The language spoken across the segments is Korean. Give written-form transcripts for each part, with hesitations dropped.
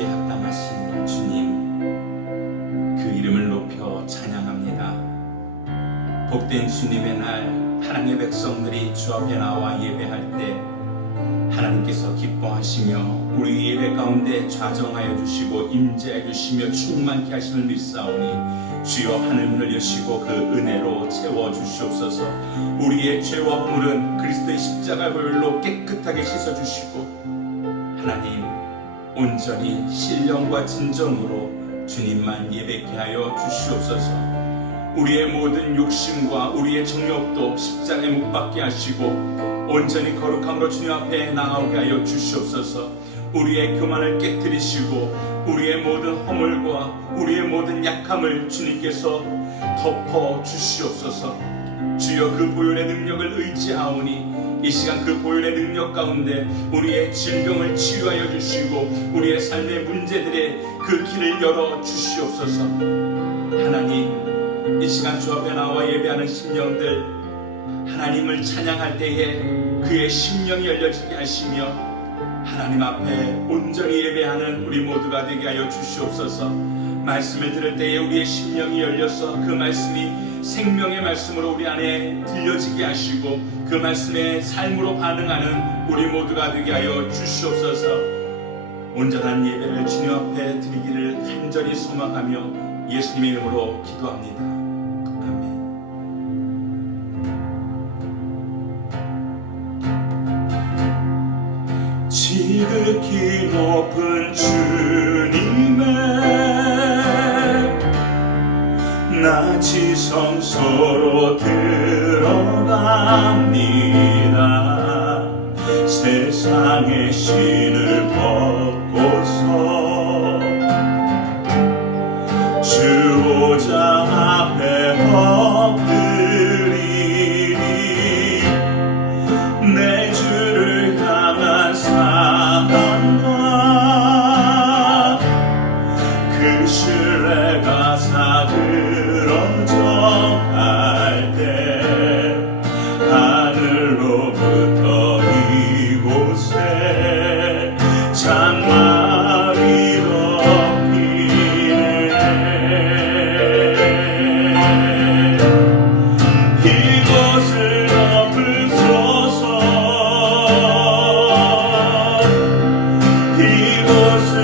주시기에 합당하신 주님, 그 이름을 높여 찬양합니다. 복된 주님의 날, 하나님의 백성들이 주 앞에 나와 예배할 때 하나님께서 기뻐하시며 우리 예배 가운데 좌정하여 주시고 임재해 주시며 충만케 하심을 믿사오니 주여 하늘 문을 여시고 그 은혜로 채워 주시옵소서. 우리의 죄와 허물은 그리스도의 십자가 보혈로 깨끗하게 씻어 주시고 하나님 온전히 신령과 진정으로 주님만 예배케 하여 주시옵소서. 우리의 모든 욕심과 우리의 정욕도 십자가에 못 박게 하시고 온전히 거룩함으로 주님 앞에 나아오게 하여 주시옵소서. 우리의 교만을 깨뜨리시고 우리의 모든 허물과 우리의 모든 약함을 주님께서 덮어 주시옵소서. 주여 그 보혈의 능력을 의지하오니 이 시간 그 보혈의 능력 가운데 우리의 질병을 치유하여 주시고 우리의 삶의 문제들의 그 길을 열어 주시옵소서. 하나님, 이 시간 주 앞에 나와 예배하는 심령들, 하나님을 찬양할 때에 그의 심령이 열려지게 하시며 하나님 앞에 온전히 예배하는 우리 모두가 되게 하여 주시옵소서. 말씀을 들을 때에 우리의 심령이 열려서 그 말씀이 생명의 말씀으로 우리 안에 들려지게 하시고 그 말씀의 삶으로 반응하는 우리 모두가 되게 하여 주시옵소서. 온전한 예배를 주님 앞에 드리기를 간절히 소망하며 예수님의 이름으로 기도합니다. 지극히 높은 주님의 낮이 성소로 들어갑니다. 세상의 신을 벗고서 주 보좌 앞에 엎드리니 내 주를 향한 사랑과 그 신뢰가 사그러져 갈 때 하늘로부터 이곳에 장막이 덮이네. 이곳을 덮으소서. 이곳을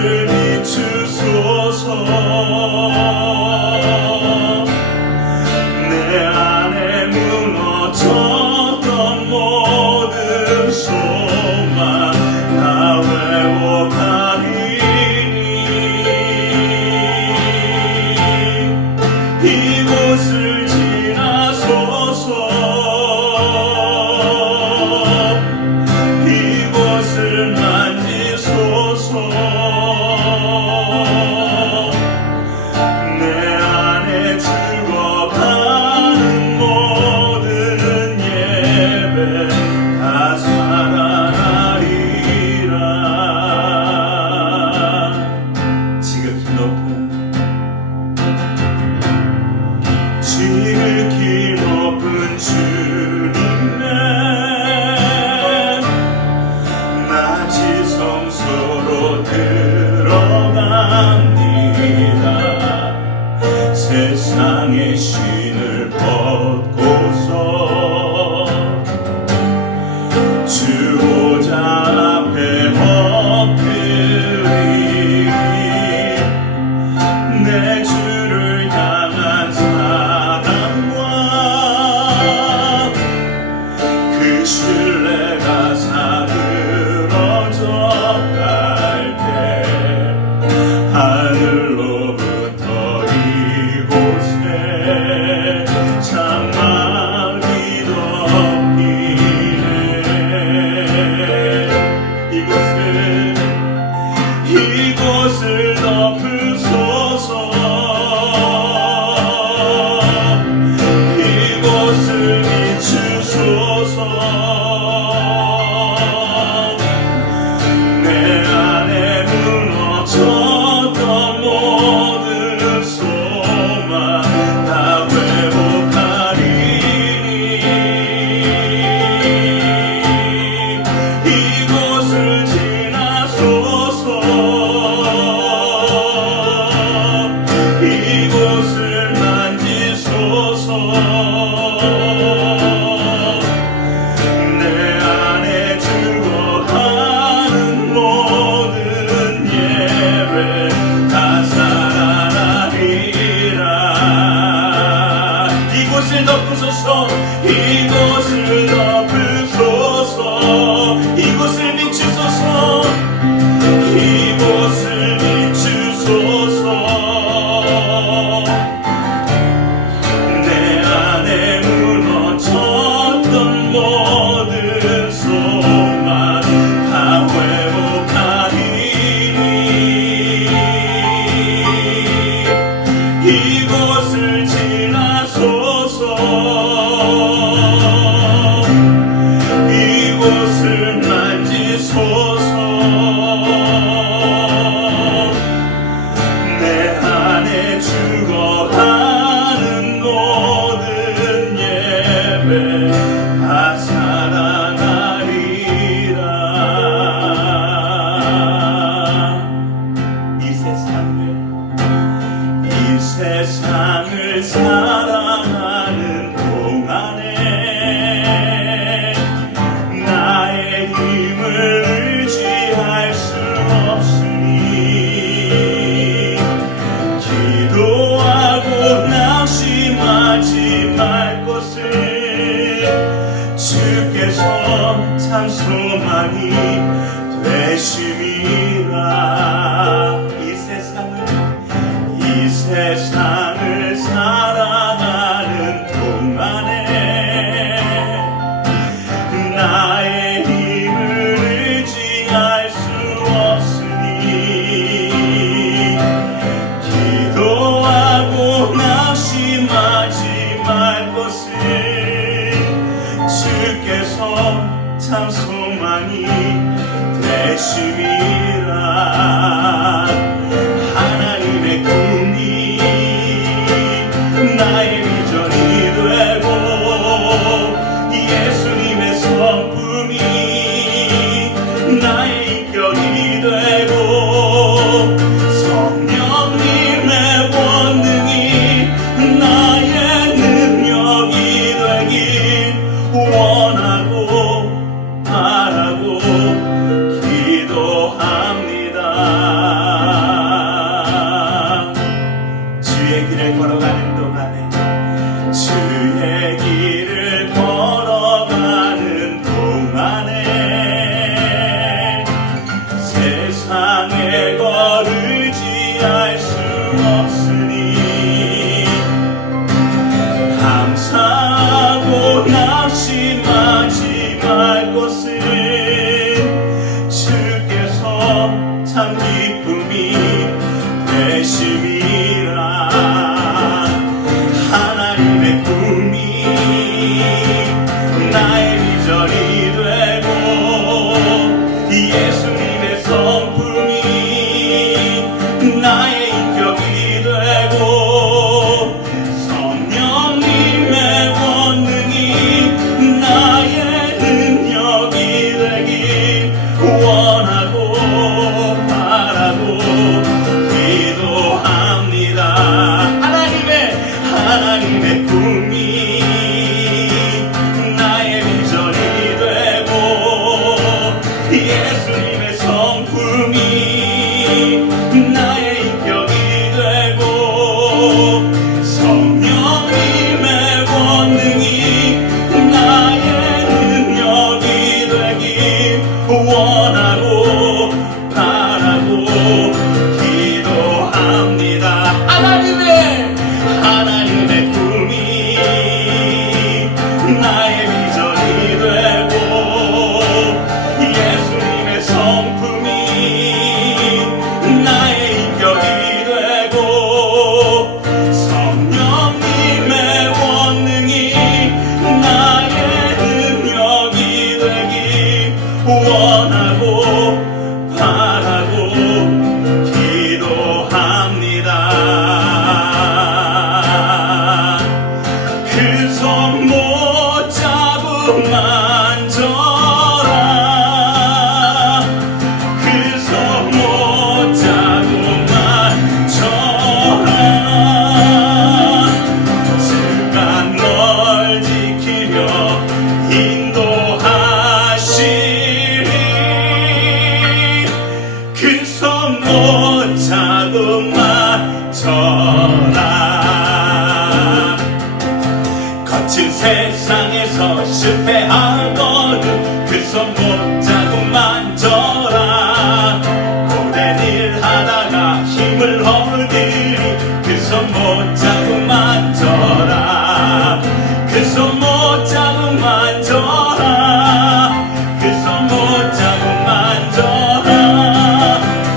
비추소서. 내 안에 무너졌던 모든 소망 다 회복하리니 이곳을 지나소서. 이곳을 만지소서. 내 안에 죽어가는 모든 예배 다 살아나리라. 지극히 높은 주님의 낮이 성소로 들어갑니다. 세상의 신을 벗고서 주 보좌 앞에 엎드리니 내 주를 향한 사랑과 내 죽어가는 모든 예배 다 사랑하리라. 이 세상을 사랑하는 동안에 나의 힘을 의지할 수 없으니 기도하고 낙심하지 말 것을 주께서 참 소망이 되심이라. 이 세상을 살아가는 동안에 나의 힘을 의지할 수 없으니 기도하고 낙심하지 말 것을 주께서 참 소망이 되심이라. 하나님의 꿈이 나의 비전이 되고 예수님의 성품이 나의 인격이 되고 성령님의 권능이 나의 능력이 되길 원하고 바라고 기도합니다. 주의 길을 걸어가는 동안에 주의 길을 걸어가는 동안에 세상의 걸 의지할 수 없으니 감사하고 낙심하지 말 것을 주께서 참 기쁨이 되심이라. 하나님의 꿈이 나의 비전이 되고 예수님의 성품이 나의 인격이 되고 성령님의 권능이 나의 능력이 되길 원하고 바라고 기도합니다. 하나님의 꿈이 나의 비전이 되고 예수님의 성품이 나의 인격이 되고 성령님의 권능이 나의 능력이 되길 원하고 바라고 기도합니다. 하나님의 꿈이 나의 비전이 되고 예수님의 성품이 나의 인격이 되고 성령님의 권능이 나의 능력이 되길 원하고 바라고 기도합니다. 그 손 못 잡고 만져라. 그 손 못 잡고 만져라. 주가 널 지키며 인도하시리. 그 손 못 잡고 만져라. 거친 세상에서 실패하거든 그 손 못 잡고 만져라. 고된 일 하다가 힘을 얻으리 그 손 못 잡고 만져라. 그 손 못 잡고 만져라. 그 손 못 잡고 만져라.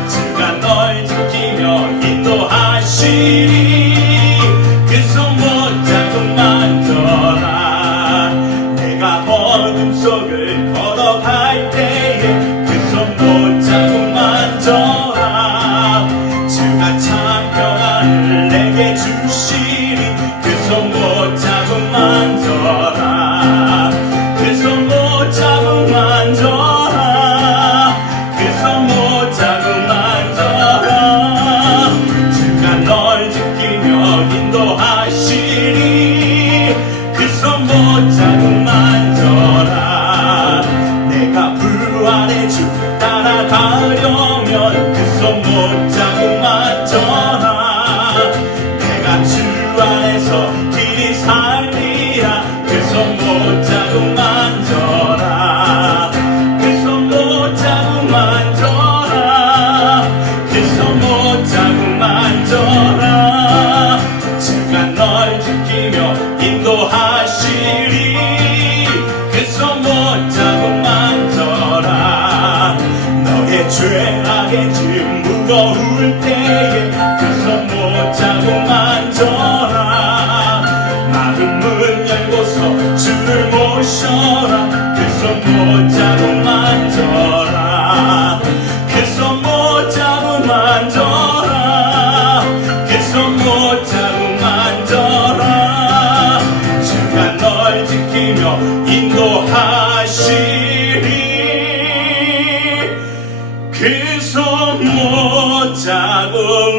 주가 널 지키며 인도하시리. 그 손 못 잡고 만져라. 내가 어둠 속을 걸어갈 때에 그 손 못 잡고 만져라. 주가 참 평안을 안에서 길이 살리라. 그 손 못자국 만져라. 그 손 못자국 만져라. 그 손 못자국 만져라. 제가 널 지키며 인도하시리. 그 손 못자국 만져라. 너의 죄악의 짐 무거울 때에 그 손 못자국 만져라. 마른 문 열고서 주를 모셔라. 그 손 못자국 만져라. 그 손 못자국 만져라. 그 손 못자국 만져라. 제가 널 지키며 인도하시리. 그 손 못자국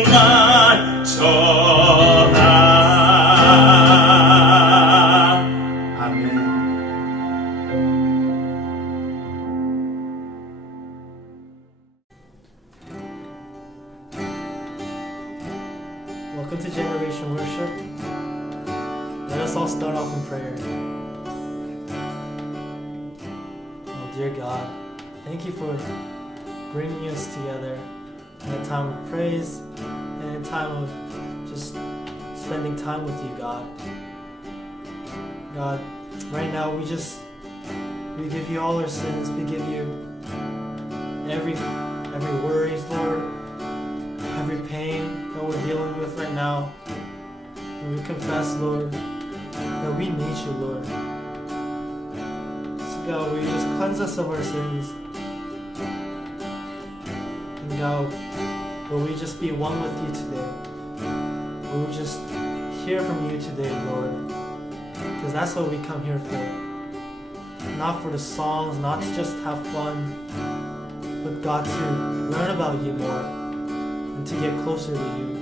만져라. 아멘. Welcome to Generation Worship. Let us all start off in prayer. Oh, dear God, thank you for bringing us together in a time of praise and a time of just spending time with you, God. God, right now we give you all our sins. We give you every worries, Lord, every pain that we're dealing with right now. And we confess, Lord, that we need you, Lord. So God, will you just cleanse us of our sins? And God, will we just be one with you today? Will we just hear from you today, Lord? Because that's what we come here for. Not for the songs, not to just have fun, but God, to learn about you more and to get closer to you.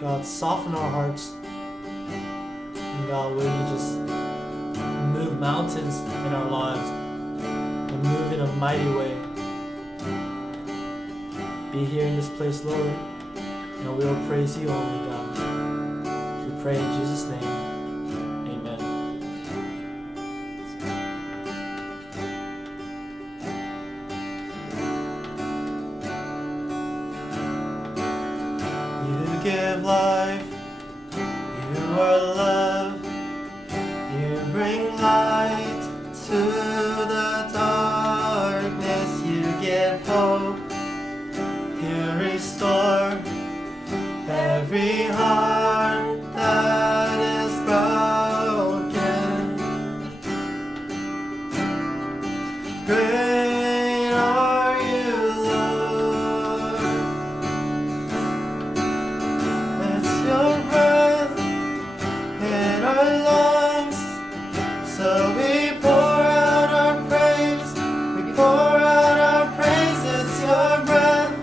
God, soften our hearts. And God, will you just move mountains in our lives and move in a mighty way. Be here in this place, Lord, and we will praise you only, God. We pray in Jesus' name. Amen. You give life, you are love, you bring light to the darkness, you give hope, you restore every heart that is broken. Great are you, Lord. It's your breath in our lungs, so we pour out our praise. We pour out our praise. It's your breath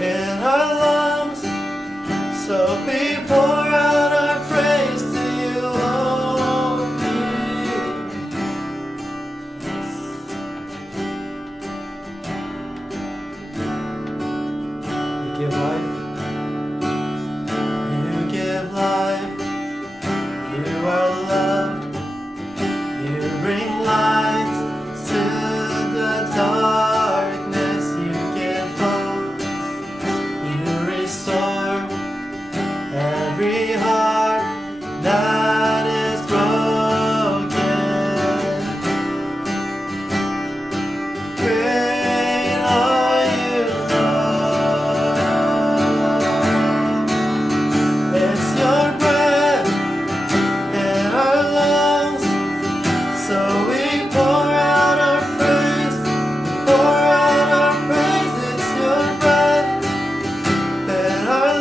in our lungs, so we pour out our praise to you only. You give life. You give life. You are love. You bring light to the darkness. You give hope. You restore every heart that is broken. Great are you, Lord. It's your breath in our lungs, so we pour out our praise. Pour out our praise. It's your breath in our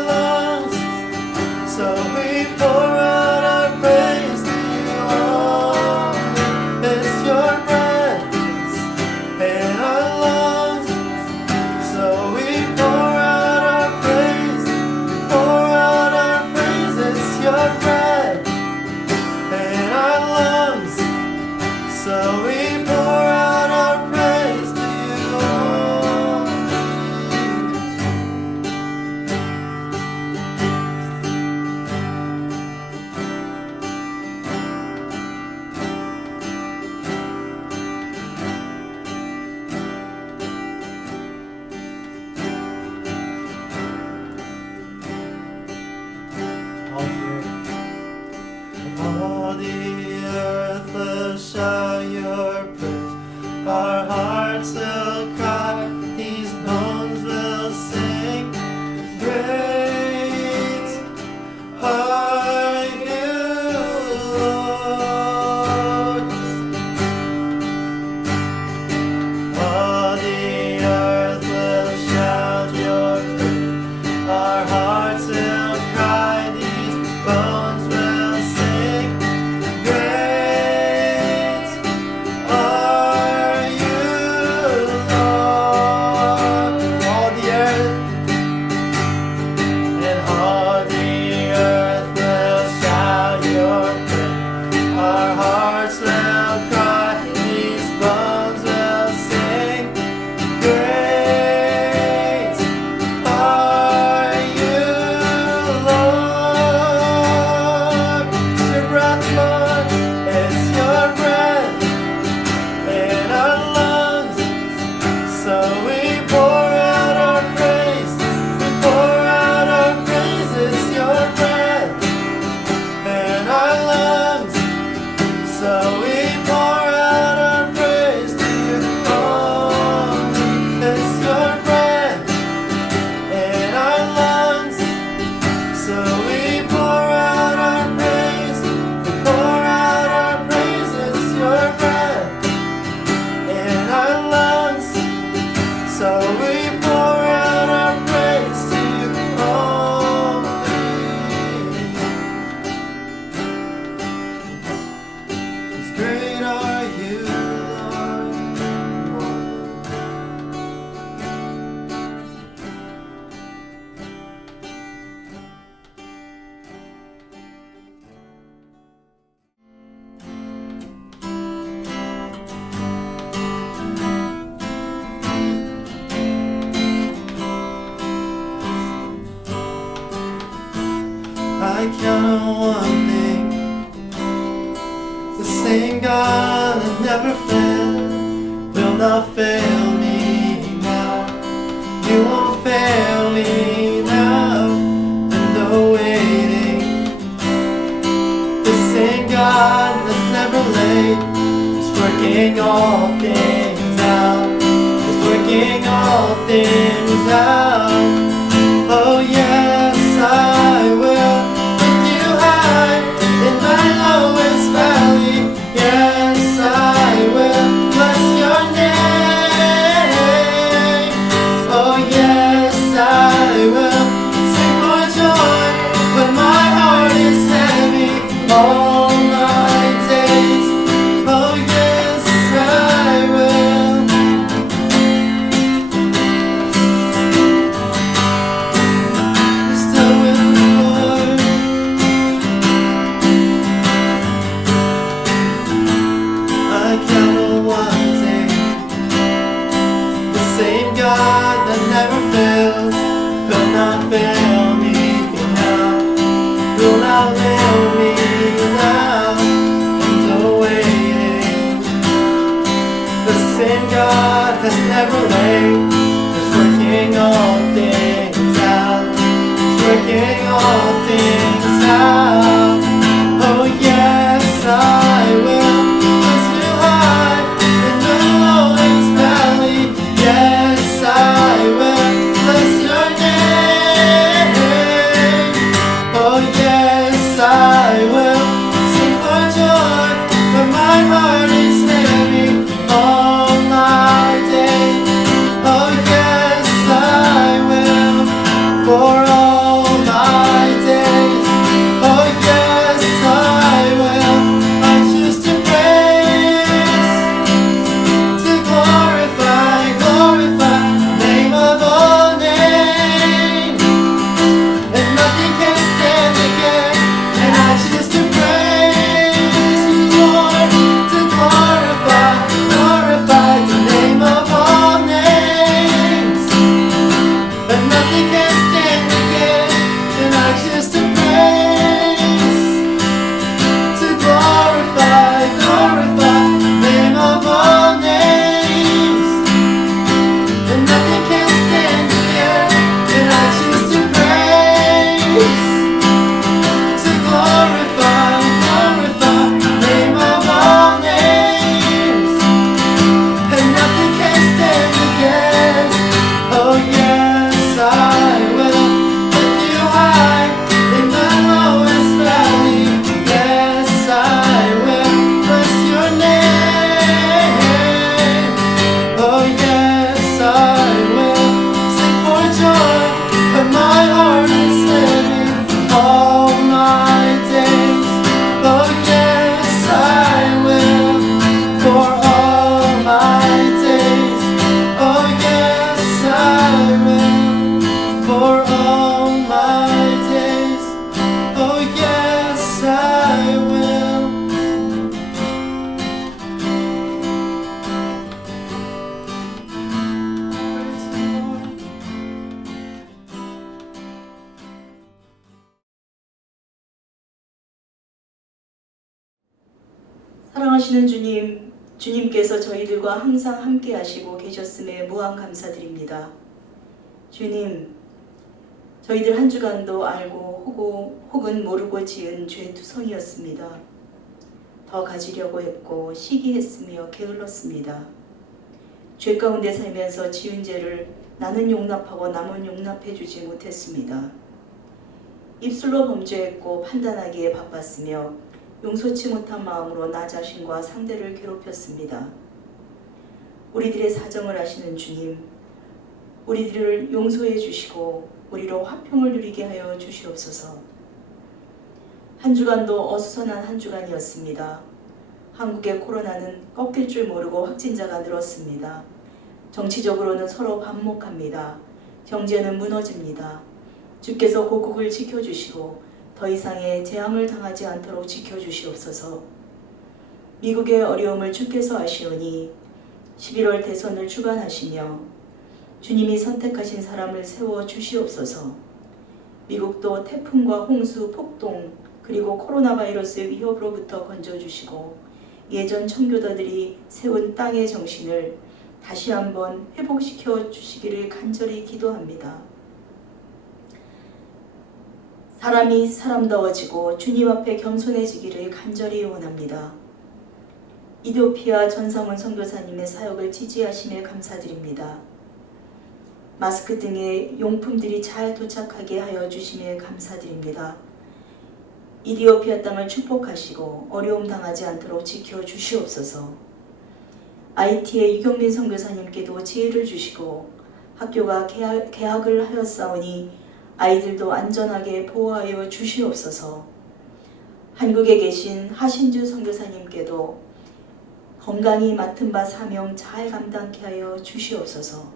I count on one thing. The same God that never failed will not fail me now. You won't fail me now. And the waiting, the same God that's never late is working all things out. Is working all things out. Oh yes, I will lift you high in my lowest valley. Yes, I will bless your name. Oh yes, I will sing for joy when my heart is heavy all my days. Oh yes, I will. Still with the Lord. I count on one thing. The same God that never fails will not fail me now. Will not fail me now. I'm still waiting. The same God that's never late is working all things out. Is working all things out. Oh yes, I will lift you high in the lowest valley. Yes, I will bless your name. Oh yes, I will sing for joy when my heart is heavy all my days. Oh yes, I will for all my days. Oh yes, I will. I choose to praise, to glorify, glorify the name of all names. And nothing can stand against. And I choose to praise you, Lord, to glorify, glorify the name of all names. And nothing can stand against. And I choose to praise, to glorify, glorify the name of all names. And nothing can stand against. And I choose to praise, to glorify, glorify the name of all names. And nothing can stand against. Oh yes, I will lift you high in the lowest valley. Yes, I will bless your name. Oh yes, I will sing for joy when my heart is heavy all my days. Oh yes, I will for all my days. Oh yes, I will for all my days. Oh yes, I will. Praise the Lord. 사랑하시는 주님, 주님께서 저희들과 항상 함께 하시고 계셨음에 무한 감사드립니다. 주님, 저희들 한 주간도 알고 혹은 모르고 지은 죄투성이었습니다. 더 가지려고 했고 시기했으며 게을렀습니다. 죄 가운데 살면서 지은 죄를 나는 용납하고 남은 용납해 주지 못했습니다. 입술로 범죄했고 판단하기에 바빴으며 용서치 못한 마음으로 나 자신과 상대를 괴롭혔습니다. 우리들의 사정을 아시는 주님, 우리들을 용서해 주시고 우리로 화평을 누리게 하여 주시옵소서. 한 주간도 어수선한 한 주간이었습니다. 한국의 코로나는 꺾일 줄 모르고 확진자가 늘었습니다. 정치적으로는 서로 반목합니다. 경제는 무너집니다. 주께서 고국을 지켜주시고 더 이상의 재앙을 당하지 않도록 지켜주시옵소서. 미국의 어려움을 주께서 아시오니 11월 대선을 주관하시며 주님이 선택하신 사람을 세워 주시옵소서. 미국도 태풍과 홍수, 폭동, 그리고 코로나 바이러스의 위협으로부터 건져주시고 예전 청교도들이 세운 땅의 정신을 다시 한번 회복시켜 주시기를 간절히 기도합니다. 사람이 사람다워지고 주님 앞에 겸손해지기를 간절히 원합니다. 이디오피아 전성훈 선교사님의 사역을 지지하심에 감사드립니다. 마스크 등의 용품들이 잘 도착하게 하여 주심에 감사드립니다. 이디오피아 땅을 축복하시고 어려움 당하지 않도록 지켜주시옵소서. IT의 유경민 선교사님께도 지혜를 주시고 학교가 개학을 하였사오니 아이들도 안전하게 보호하여 주시옵소서. 한국에 계신 하신주 선교사님께도 건강히 맡은 바 사명 잘 감당케 하여 주시옵소서.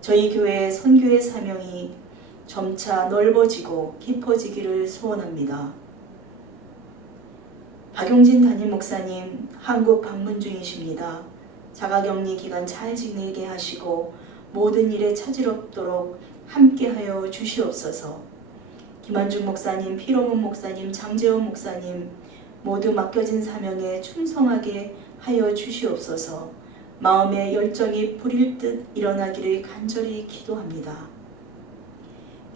저희 교회의 선교의 사명이 점차 넓어지고 깊어지기를 소원합니다. 박용진 담임 목사님 한국 방문 중이십니다. 자가격리 기간 잘 지내게 하시고 모든 일에 차질 없도록 함께하여 주시옵소서. 김한중 목사님, 피로문 목사님, 장재원 목사님 모두 맡겨진 사명에 충성하게 하여 주시옵소서. 마음의 열정이 불일 듯 일어나기를 간절히 기도합니다.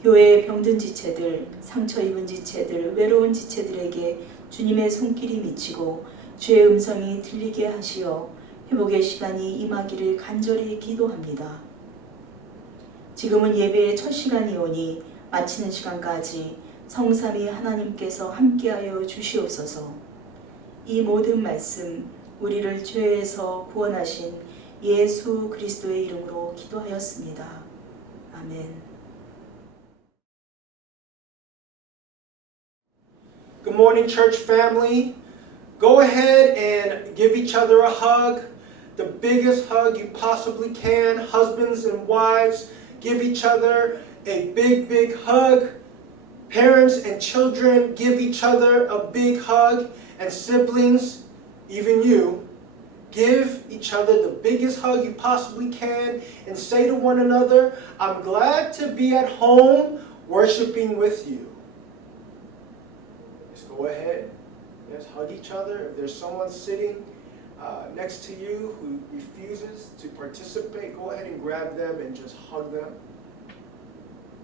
교회의 병든 지체들, 상처 입은 지체들, 외로운 지체들에게 주님의 손길이 미치고 주의 음성이 들리게 하시어 회복의 시간이 임하기를 간절히 기도합니다. 지금은 예배의 첫 시간이 오니 마치는 시간까지 성삼위 하나님께서 함께하여 주시옵소서. 이 모든 말씀 우리를 죄에서 구원하신 예수 그리스도의 이름으로 기도하였습니다. 아멘. Good morning, church family. Go ahead and give each other a hug, the biggest hug you possibly can. Husbands and wives, give each other a big, big hug. Parents and children, give each other a big hug. And siblings, even you, give each other the biggest hug you possibly can and say to one another, I'm glad to be at home worshiping with you. Just go ahead. Just hug each other. If there's someone sitting next to you who refuses to participate, go ahead and grab them and just hug them.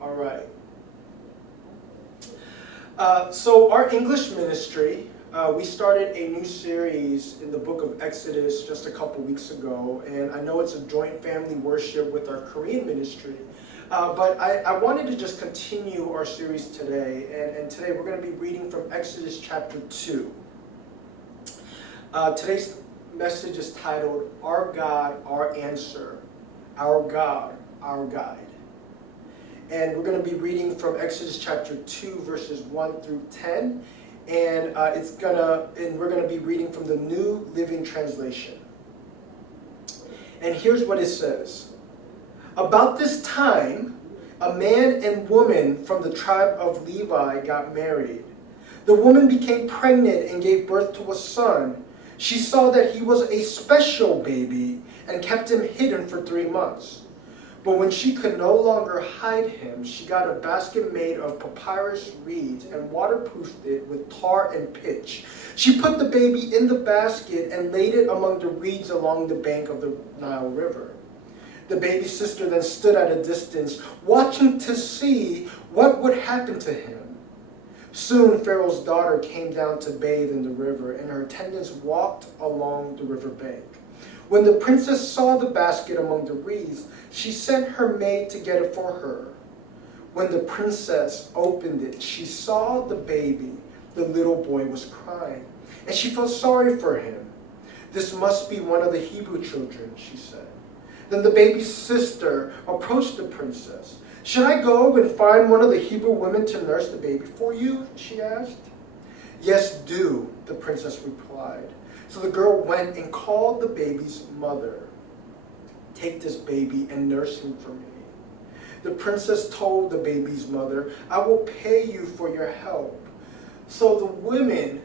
All right. So our English ministry, we started a new series in the book of Exodus just a couple weeks ago, and I know it's a joint family worship with our Korean ministry, but I wanted to just continue our series today, and today we're going to be reading from Exodus chapter 2. Today's message is titled, Our God, Our Answer, Our God, Our Guide. And we're going to be reading from Exodus chapter 2, verses 1 through 10. And we're going to be reading from the New Living Translation. And here's what it says. About this time, a man and woman from the tribe of Levi got married. The woman became pregnant and gave birth to a son. She saw that he was a special baby and kept him hidden for 3 months. But when she could no longer hide him, she got a basket made of papyrus reeds and waterproofed it with tar and pitch. She put the baby in the basket and laid it among the reeds along the bank of the Nile River. The baby's sister then stood at a distance, watching to see what would happen to him. Soon Pharaoh's daughter came down to bathe in the river, and her attendants walked along the river bank. When the princess saw the basket among the reeds, she sent her maid to get it for her. When the princess opened it, she saw the baby. The little boy was crying, and she felt sorry for him. This must be one of the Hebrew children, she said. Then the baby's sister approached the princess. Should I go and find one of the Hebrew women to nurse the baby for you? She asked. Yes, do, the princess replied. So the girl went and called the baby's mother. Take this baby and nurse him for me. The princess told the baby's mother, I will pay you for your help. So the woman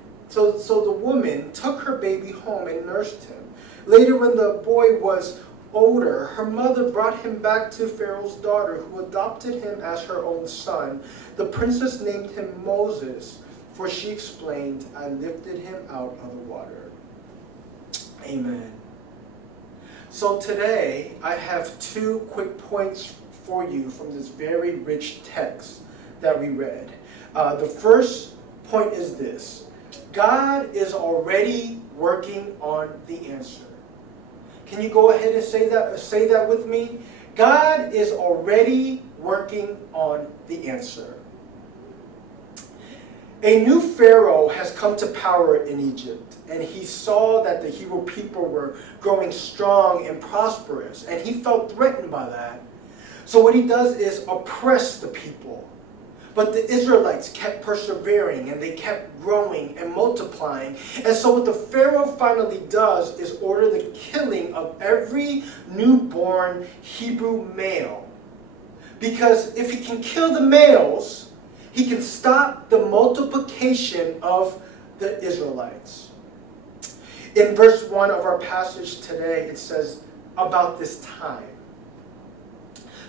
took her baby home and nursed him. Later, when the boy was older, her mother brought him back to Pharaoh's daughter, who adopted him as her own son. The princess named him Moses, for she explained, I lifted him out of the water. Amen. So today, I have 2 quick points for you from this very rich text that we read. The first point is this: God is already working on the answer. Can you go ahead and say that with me? God is already working on the answer. A new Pharaoh has come to power in Egypt, and he saw that the Hebrew people were growing strong and prosperous, and he felt threatened by that. So what he does is oppress the people. But the Israelites kept persevering, and they kept growing and multiplying. And so what the Pharaoh finally does is order the killing of every newborn Hebrew male. Because if he can kill the males, he can stop the multiplication of the Israelites. In verse 1 of our passage today, it says, about this time.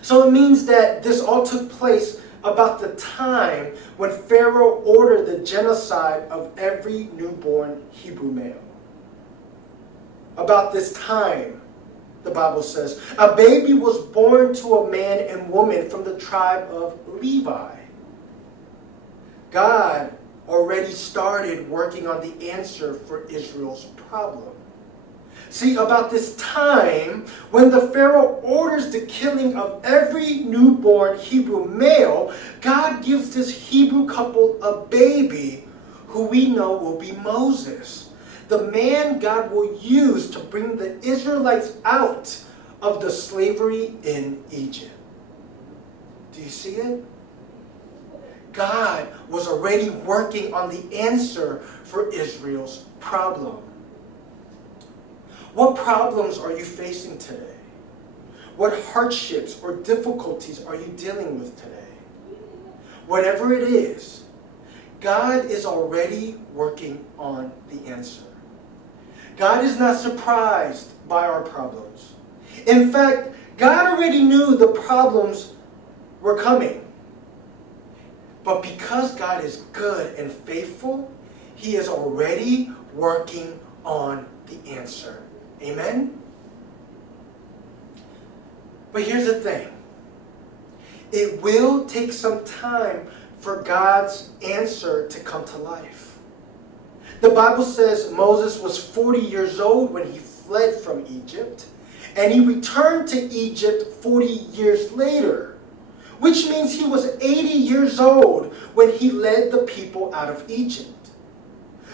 So it means that this all took place about the time when Pharaoh ordered the genocide of every newborn Hebrew male. About this time, the Bible says, a baby was born to a man and woman from the tribe of Levi. God already started working on the answer for Israel's problem. See, about this time, when the Pharaoh orders the killing of every newborn Hebrew male, God gives this Hebrew couple a baby who we know will be Moses, the man God will use to bring the Israelites out of the slavery in Egypt. Do you see it? God was already working on the answer for Israel's problem. What problems are you facing today? What hardships or difficulties are you dealing with today? Whatever it is, God is already working on the answer. God is not surprised by our problems. In fact, God already knew the problems were coming. But because God is good and faithful, He is already working on the answer. Amen? But here's the thing. It will take some time for God's answer to come to life. The Bible says Moses was 40 years old when he fled from Egypt, and he returned to Egypt 40 years later, which means he was 80 years old when he led the people out of Egypt.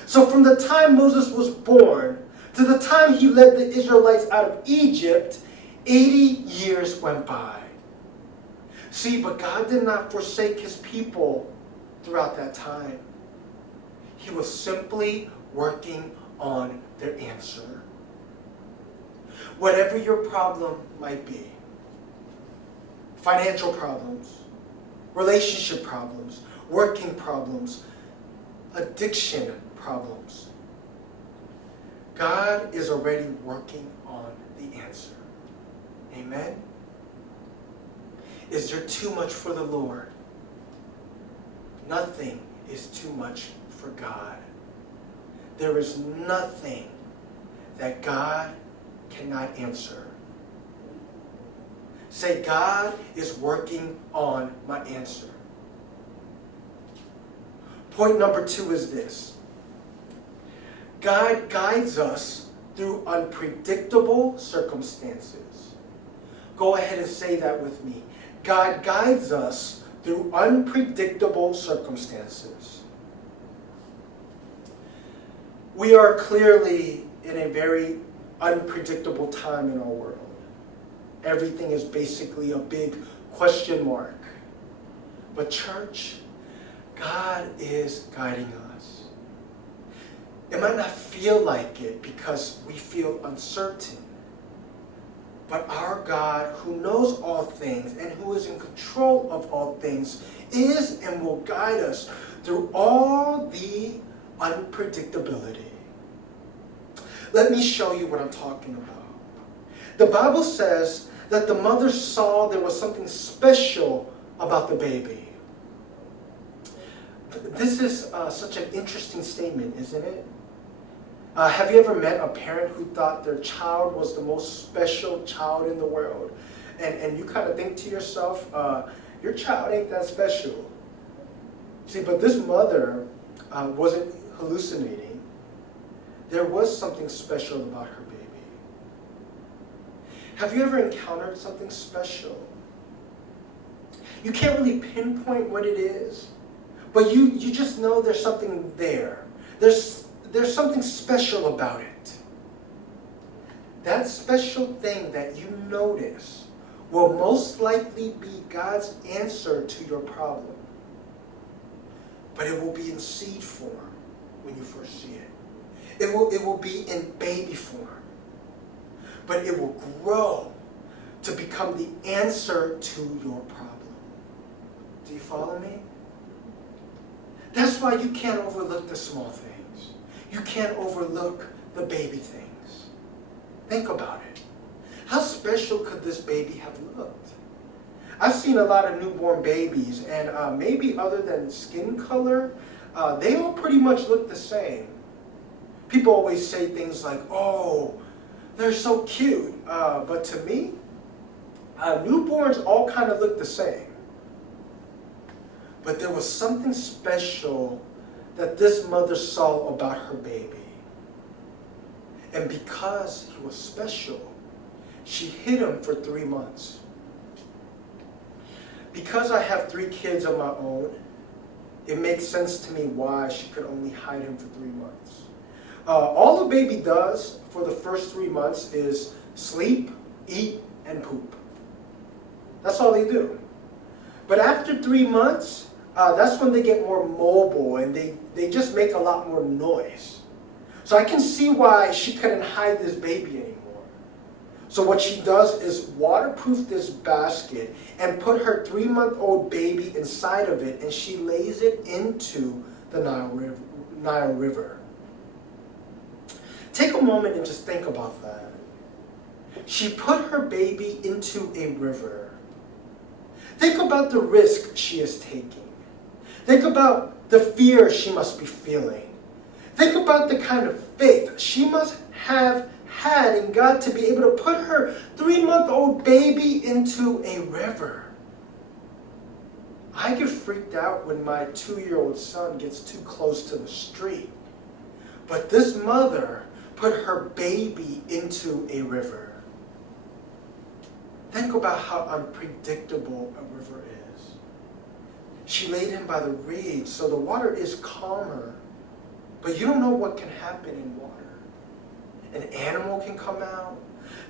So from the time Moses was born to the time he led the Israelites out of Egypt, 80 years went by. See, but God did not forsake His people throughout that time. He was simply working on their answer. Whatever your problem might be, financial problems, relationship problems, working problems, addiction problems, God is already working on the answer. Amen? Is there too much for the Lord? Nothing is too much for God. There is nothing that God cannot answer. Say, God is working on my answer. Point number 2 is this. God guides us through unpredictable circumstances. Go ahead and say that with me. God guides us through unpredictable circumstances. We are clearly in a very unpredictable time in our world. Everything is basically a big question mark. But church, God is guiding us. It might not feel like it because we feel uncertain. But our God, who knows all things and who is in control of all things, is and will guide us through all the unpredictability. Let me show you what I'm talking about. The Bible says that the mother saw there was something special about the baby. This is such an interesting statement, isn't it? Have you ever met a parent who thought their child was the most special child in the world? And you kind of think to yourself, your child ain't that special. See, but this mother wasn't hallucinating. There was something special about her baby. Have you ever encountered something special? You can't really pinpoint what it is, but you just know there's something there. There's something special about it. That special thing that you notice will most likely be God's answer to your problem. But it will be in seed form when you first see it. It will be in baby form. But it will grow to become the answer to your problem. Do you follow me? That's why you can't overlook the small things. You can't overlook the baby things. Think about it. How special could this baby have looked? I've seen a lot of newborn babies, and maybe other than skin color, they all pretty much look the same. People always say things like, oh, they're so cute. But to me, newborns all kind of look the same. But there was something special that this mother saw about her baby. And because he was special, she hid him for 3 months. Because I have 3 kids of my own, it makes sense to me why she could only hide him for 3 months. All the baby does for the first 3 months is sleep, eat, and poop. That's all they do. But after 3 months, that's when they get more mobile and they just make a lot more noise. So I can see why she couldn't hide this baby anymore. So what she does is waterproof this basket and put her 3-month-old baby inside of it, and she lays it into the Nile River. Take a moment and just think about that. She put her baby into a river. Think about the risk she is taking. Think about the fear she must be feeling. Think about the kind of faith she must have had in God to be able to put her 3-month-old baby into a river. I get freaked out when my 2-year-old son gets too close to the street. But this mother put her baby into a river. Think about how unpredictable a river is. She laid him by the reeds, so the water is calmer, but you don't know what can happen in water. An animal can come out.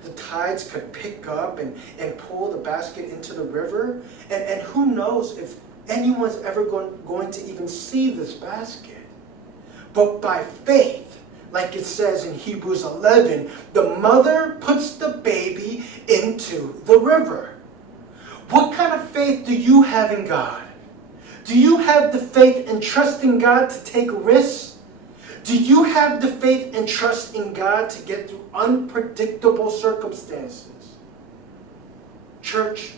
The tides could pick up and pull the basket into the river. And who knows if anyone's ever going to even see this basket. But by faith, like it says in Hebrews 11, the mother puts the baby into the river. What kind of faith do you have in God? Do you have the faith and trust in God to take risks? Do you have the faith and trust in God to get through unpredictable circumstances? Church,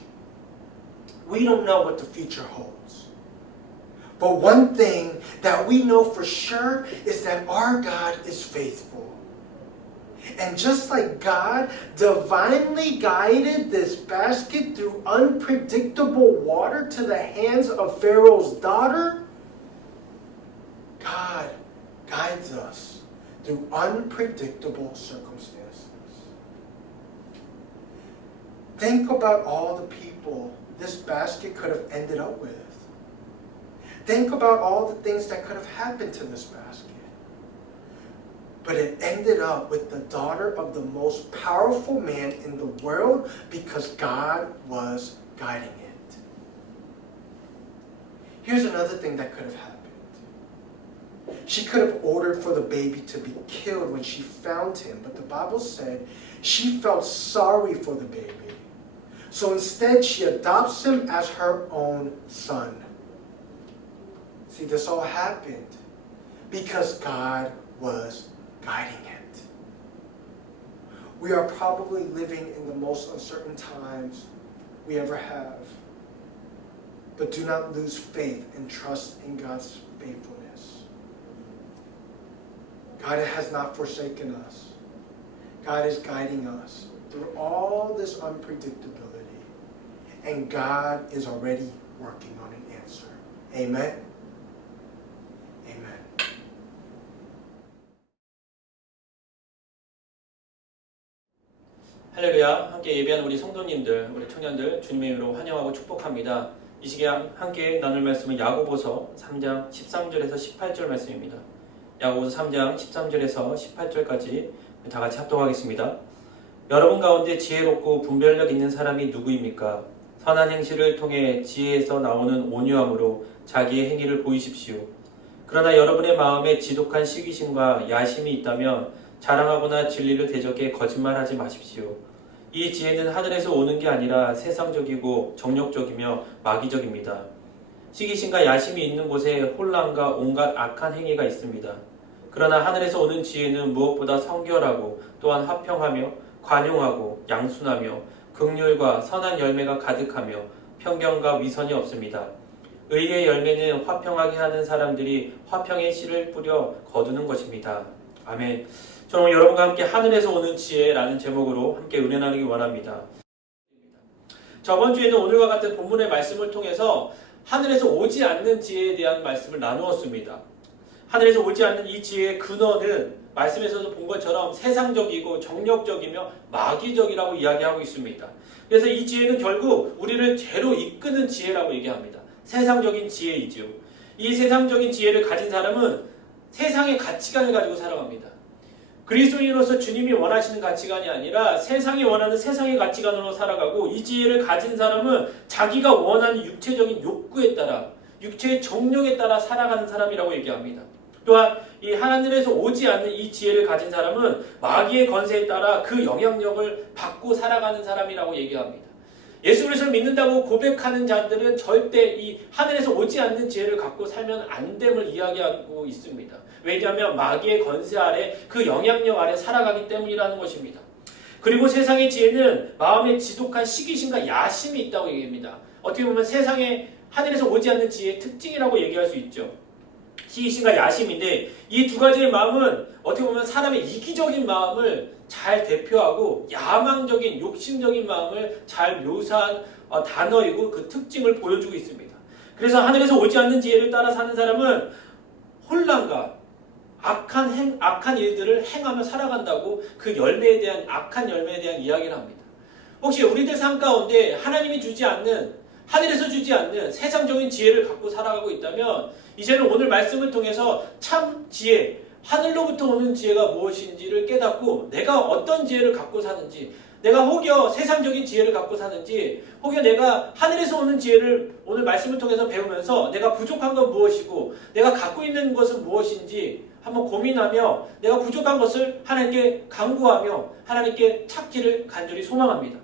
we don't know what the future holds. But one thing that we know for sure is that our God is faithful. And just like God divinely guided this basket through unpredictable water to the hands of Pharaoh's daughter, God guides us through unpredictable circumstances. Think about all the people this basket could have ended up with. Think about all the things that could have happened to this basket. But it ended up with the daughter of the most powerful man in the world because God was guiding it. Here's another thing that could have happened. She could have ordered for the baby to be killed when she found him, but the Bible said she felt sorry for the baby. So instead, she adopts him as her own son. See, this all happened because God was guiding it. We are probably living in the most uncertain times we ever have. But do not lose faith and trust in God's faithfulness. God has not forsaken us. God is guiding us through all this unpredictability. And God is already working on an answer. Amen? Amen. 할렐루야. 함께 예배하는 우리 성도님들, 우리 청년들 주님의 이름으로 환영하고 축복합니다. 이 시기에 함께 나눌 말씀은 야고보서 3장 13절에서 18절 말씀입니다. 야고보서 3장 13절에서 18절까지 다 같이 합독하겠습니다. 여러분 가운데 지혜롭고 분별력 있는 사람이 누구입니까? 선한 행실을 통해 지혜에서 나오는 온유함으로 자기의 행위를 보이십시오. 그러나 여러분의 마음에 지독한 시기심과 야심이 있다면 자랑하거나 진리를 대적해 거짓말하지 마십시오. 이 지혜는 하늘에서 오는 게 아니라 세상적이고 정욕적이며 마귀적입니다. 시기심과 야심이 있는 곳에 혼란과 온갖 악한 행위가 있습니다. 그러나 하늘에서 오는 지혜는 무엇보다 성결하고 또한 화평하며 관용하고 양순하며 긍휼과 선한 열매가 가득하며 편견과 위선이 없습니다. 의의 열매는 화평하게 하는 사람들이 화평의 씨를 뿌려 거두는 것입니다. 아멘. 저는 여러분과 함께 하늘에서 오는 지혜라는 제목으로 함께 은혜 나누기 원합니다. 저번 주에는 오늘과 같은 본문의 말씀을 통해서 하늘에서 오지 않는 지혜에 대한 말씀을 나누었습니다. 하늘에서 오지 않는 이 지혜의 근원은 말씀에서도 본 것처럼 세상적이고 정력적이며 마귀적이라고 이야기하고 있습니다. 그래서 이 지혜는 결국 우리를 죄로 이끄는 지혜라고 얘기합니다. 세상적인 지혜이죠. 이 세상적인 지혜를 가진 사람은 세상의 가치관을 가지고 살아갑니다. 그리스도인으로서 주님이 원하시는 가치관이 아니라 세상이 원하는 세상의 가치관으로 살아가고, 이 지혜를 가진 사람은 자기가 원하는 육체적인 욕구에 따라, 육체의 정욕에 따라 살아가는 사람이라고 얘기합니다. 또한 이 하늘에서 오지 않는 이 지혜를 가진 사람은 마귀의 권세에 따라 그 영향력을 받고 살아가는 사람이라고 얘기합니다. 예수 그리스도를 믿는다고 고백하는 자들은 절대 이 하늘에서 오지 않는 지혜를 갖고 살면 안 됨을 이야기하고 있습니다. 왜냐하면 마귀의 권세 아래, 그 영향력 아래 살아가기 때문이라는 것입니다. 그리고 세상의 지혜는 마음에 지독한 시기심과 야심이 있다고 얘기합니다. 어떻게 보면 세상의 하늘에서 오지 않는 지혜의 특징이라고 얘기할 수 있죠. 시기심과 야심인데, 이 두 가지의 마음은 어떻게 보면 사람의 이기적인 마음을 잘 대표하고 야망적인 욕심적인 마음을 잘 묘사한 단어이고 그 특징을 보여주고 있습니다. 그래서 하늘에서 오지 않는 지혜를 따라 사는 사람은 혼란과 악한 일들을 행하며 살아간다고 그 열매에 대한, 악한 열매에 대한 이야기를 합니다. 혹시 우리들 삶 가운데 하나님이 주지 않는, 하늘에서 주지 않는 세상적인 지혜를 갖고 살아가고 있다면, 이제는 오늘 말씀을 통해서 참 지혜, 하늘로부터 오는 지혜가 무엇인지를 깨닫고 내가 어떤 지혜를 갖고 사는지, 내가 혹여 세상적인 지혜를 갖고 사는지, 혹여 내가 하늘에서 오는 지혜를 오늘 말씀을 통해서 배우면서 내가 부족한 건 무엇이고 내가 갖고 있는 것은 무엇인지 한번 고민하며 내가 부족한 것을 하나님께 간구하며 하나님께 찾기를 간절히 소망합니다.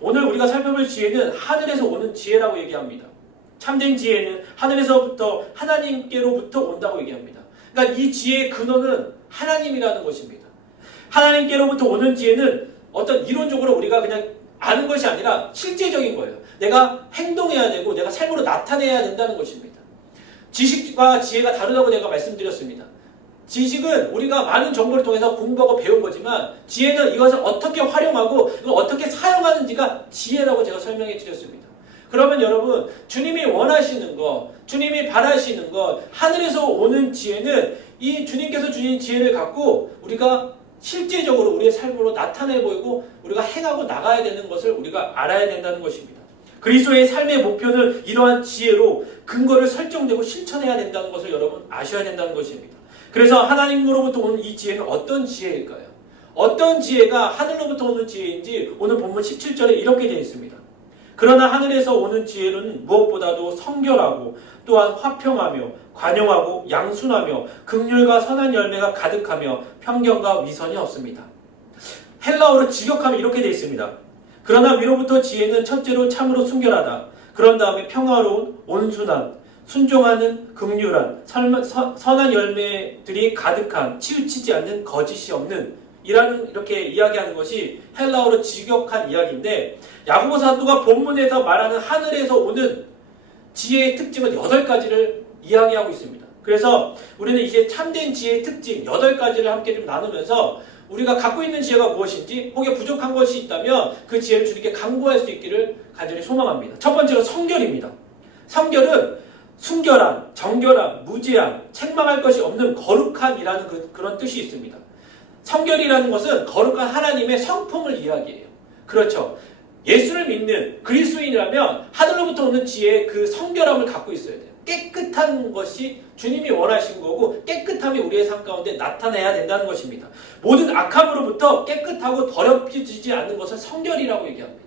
오늘 우리가 살펴볼 지혜는 하늘에서 오는 지혜라고 얘기합니다. 참된 지혜는 하늘에서부터, 하나님께로부터 온다고 얘기합니다. 그러니까 이 지혜의 근원은 하나님이라는 것입니다. 하나님께로부터 오는 지혜는 어떤 이론적으로 우리가 그냥 아는 것이 아니라 실제적인 거예요. 내가 행동해야 되고 내가 삶으로 나타내야 된다는 것입니다. 지식과 지혜가 다르다고 내가 말씀드렸습니다. 지식은 우리가 많은 정보를 통해서 공부하고 배운 거지만, 지혜는 이것을 어떻게 활용하고 이걸 어떻게 사용하는지가 지혜라고 제가 설명해 드렸습니다. 그러면 여러분, 주님이 원하시는 것, 주님이 바라시는 것, 하늘에서 오는 지혜는 이 주님께서 주신 지혜를 갖고 우리가 실제적으로 우리의 삶으로 나타내 보이고 우리가 행하고 나가야 되는 것을 우리가 알아야 된다는 것입니다. 그리스도의 삶의 목표는 이러한 지혜로 근거를 설정되고 실천해야 된다는 것을 여러분 아셔야 된다는 것입니다. 그래서 하나님으로부터 오는 이 지혜는 어떤 지혜일까요? 어떤 지혜가 하늘로부터 오는 지혜인지 오늘 본문 17절에 이렇게 되어 있습니다. 그러나 하늘에서 오는 지혜는 무엇보다도 성결하고 또한 화평하며 관용하고 양순하며 긍휼과 선한 열매가 가득하며 편견과 위선이 없습니다. 헬라어로 직역하면 이렇게 되어 있습니다. 그러나 위로부터 지혜는 첫째로 참으로 순결하다. 그런 다음에 평화로운, 온순한, 순종하는, 긍휼한, 선한 열매들이 가득한, 치우치지 않는, 거짓이 없는, 이렇게 이야기하는 것이 헬라어로 직역한 이야기인데, 야고보 사도가 본문에서 말하는 하늘에서 오는 지혜의 특징은 8가지를 이야기하고 있습니다. 그래서 우리는 이제 참된 지혜의 특징 8가지를 함께 좀 나누면서 우리가 갖고 있는 지혜가 무엇인지, 혹여 부족한 것이 있다면 그 지혜를 주님께 간구할 수 있기를 간절히 소망합니다. 첫 번째로 성결입니다. 성결은 순결함, 정결함, 무죄함, 책망할 것이 없는 거룩함이라는 그런 뜻이 있습니다. 성결이라는 것은 거룩한 하나님의 성품을 이야기해요. 그렇죠. 예수를 믿는 그리스도인이라면 하늘로부터 오는 지혜의 그 성결함을 갖고 있어야 돼요. 깨끗한 것이 주님이 원하신 거고, 깨끗함이 우리의 삶 가운데 나타나야 된다는 것입니다. 모든 악함으로부터 깨끗하고 더럽혀지지 않는 것을 성결이라고 얘기합니다.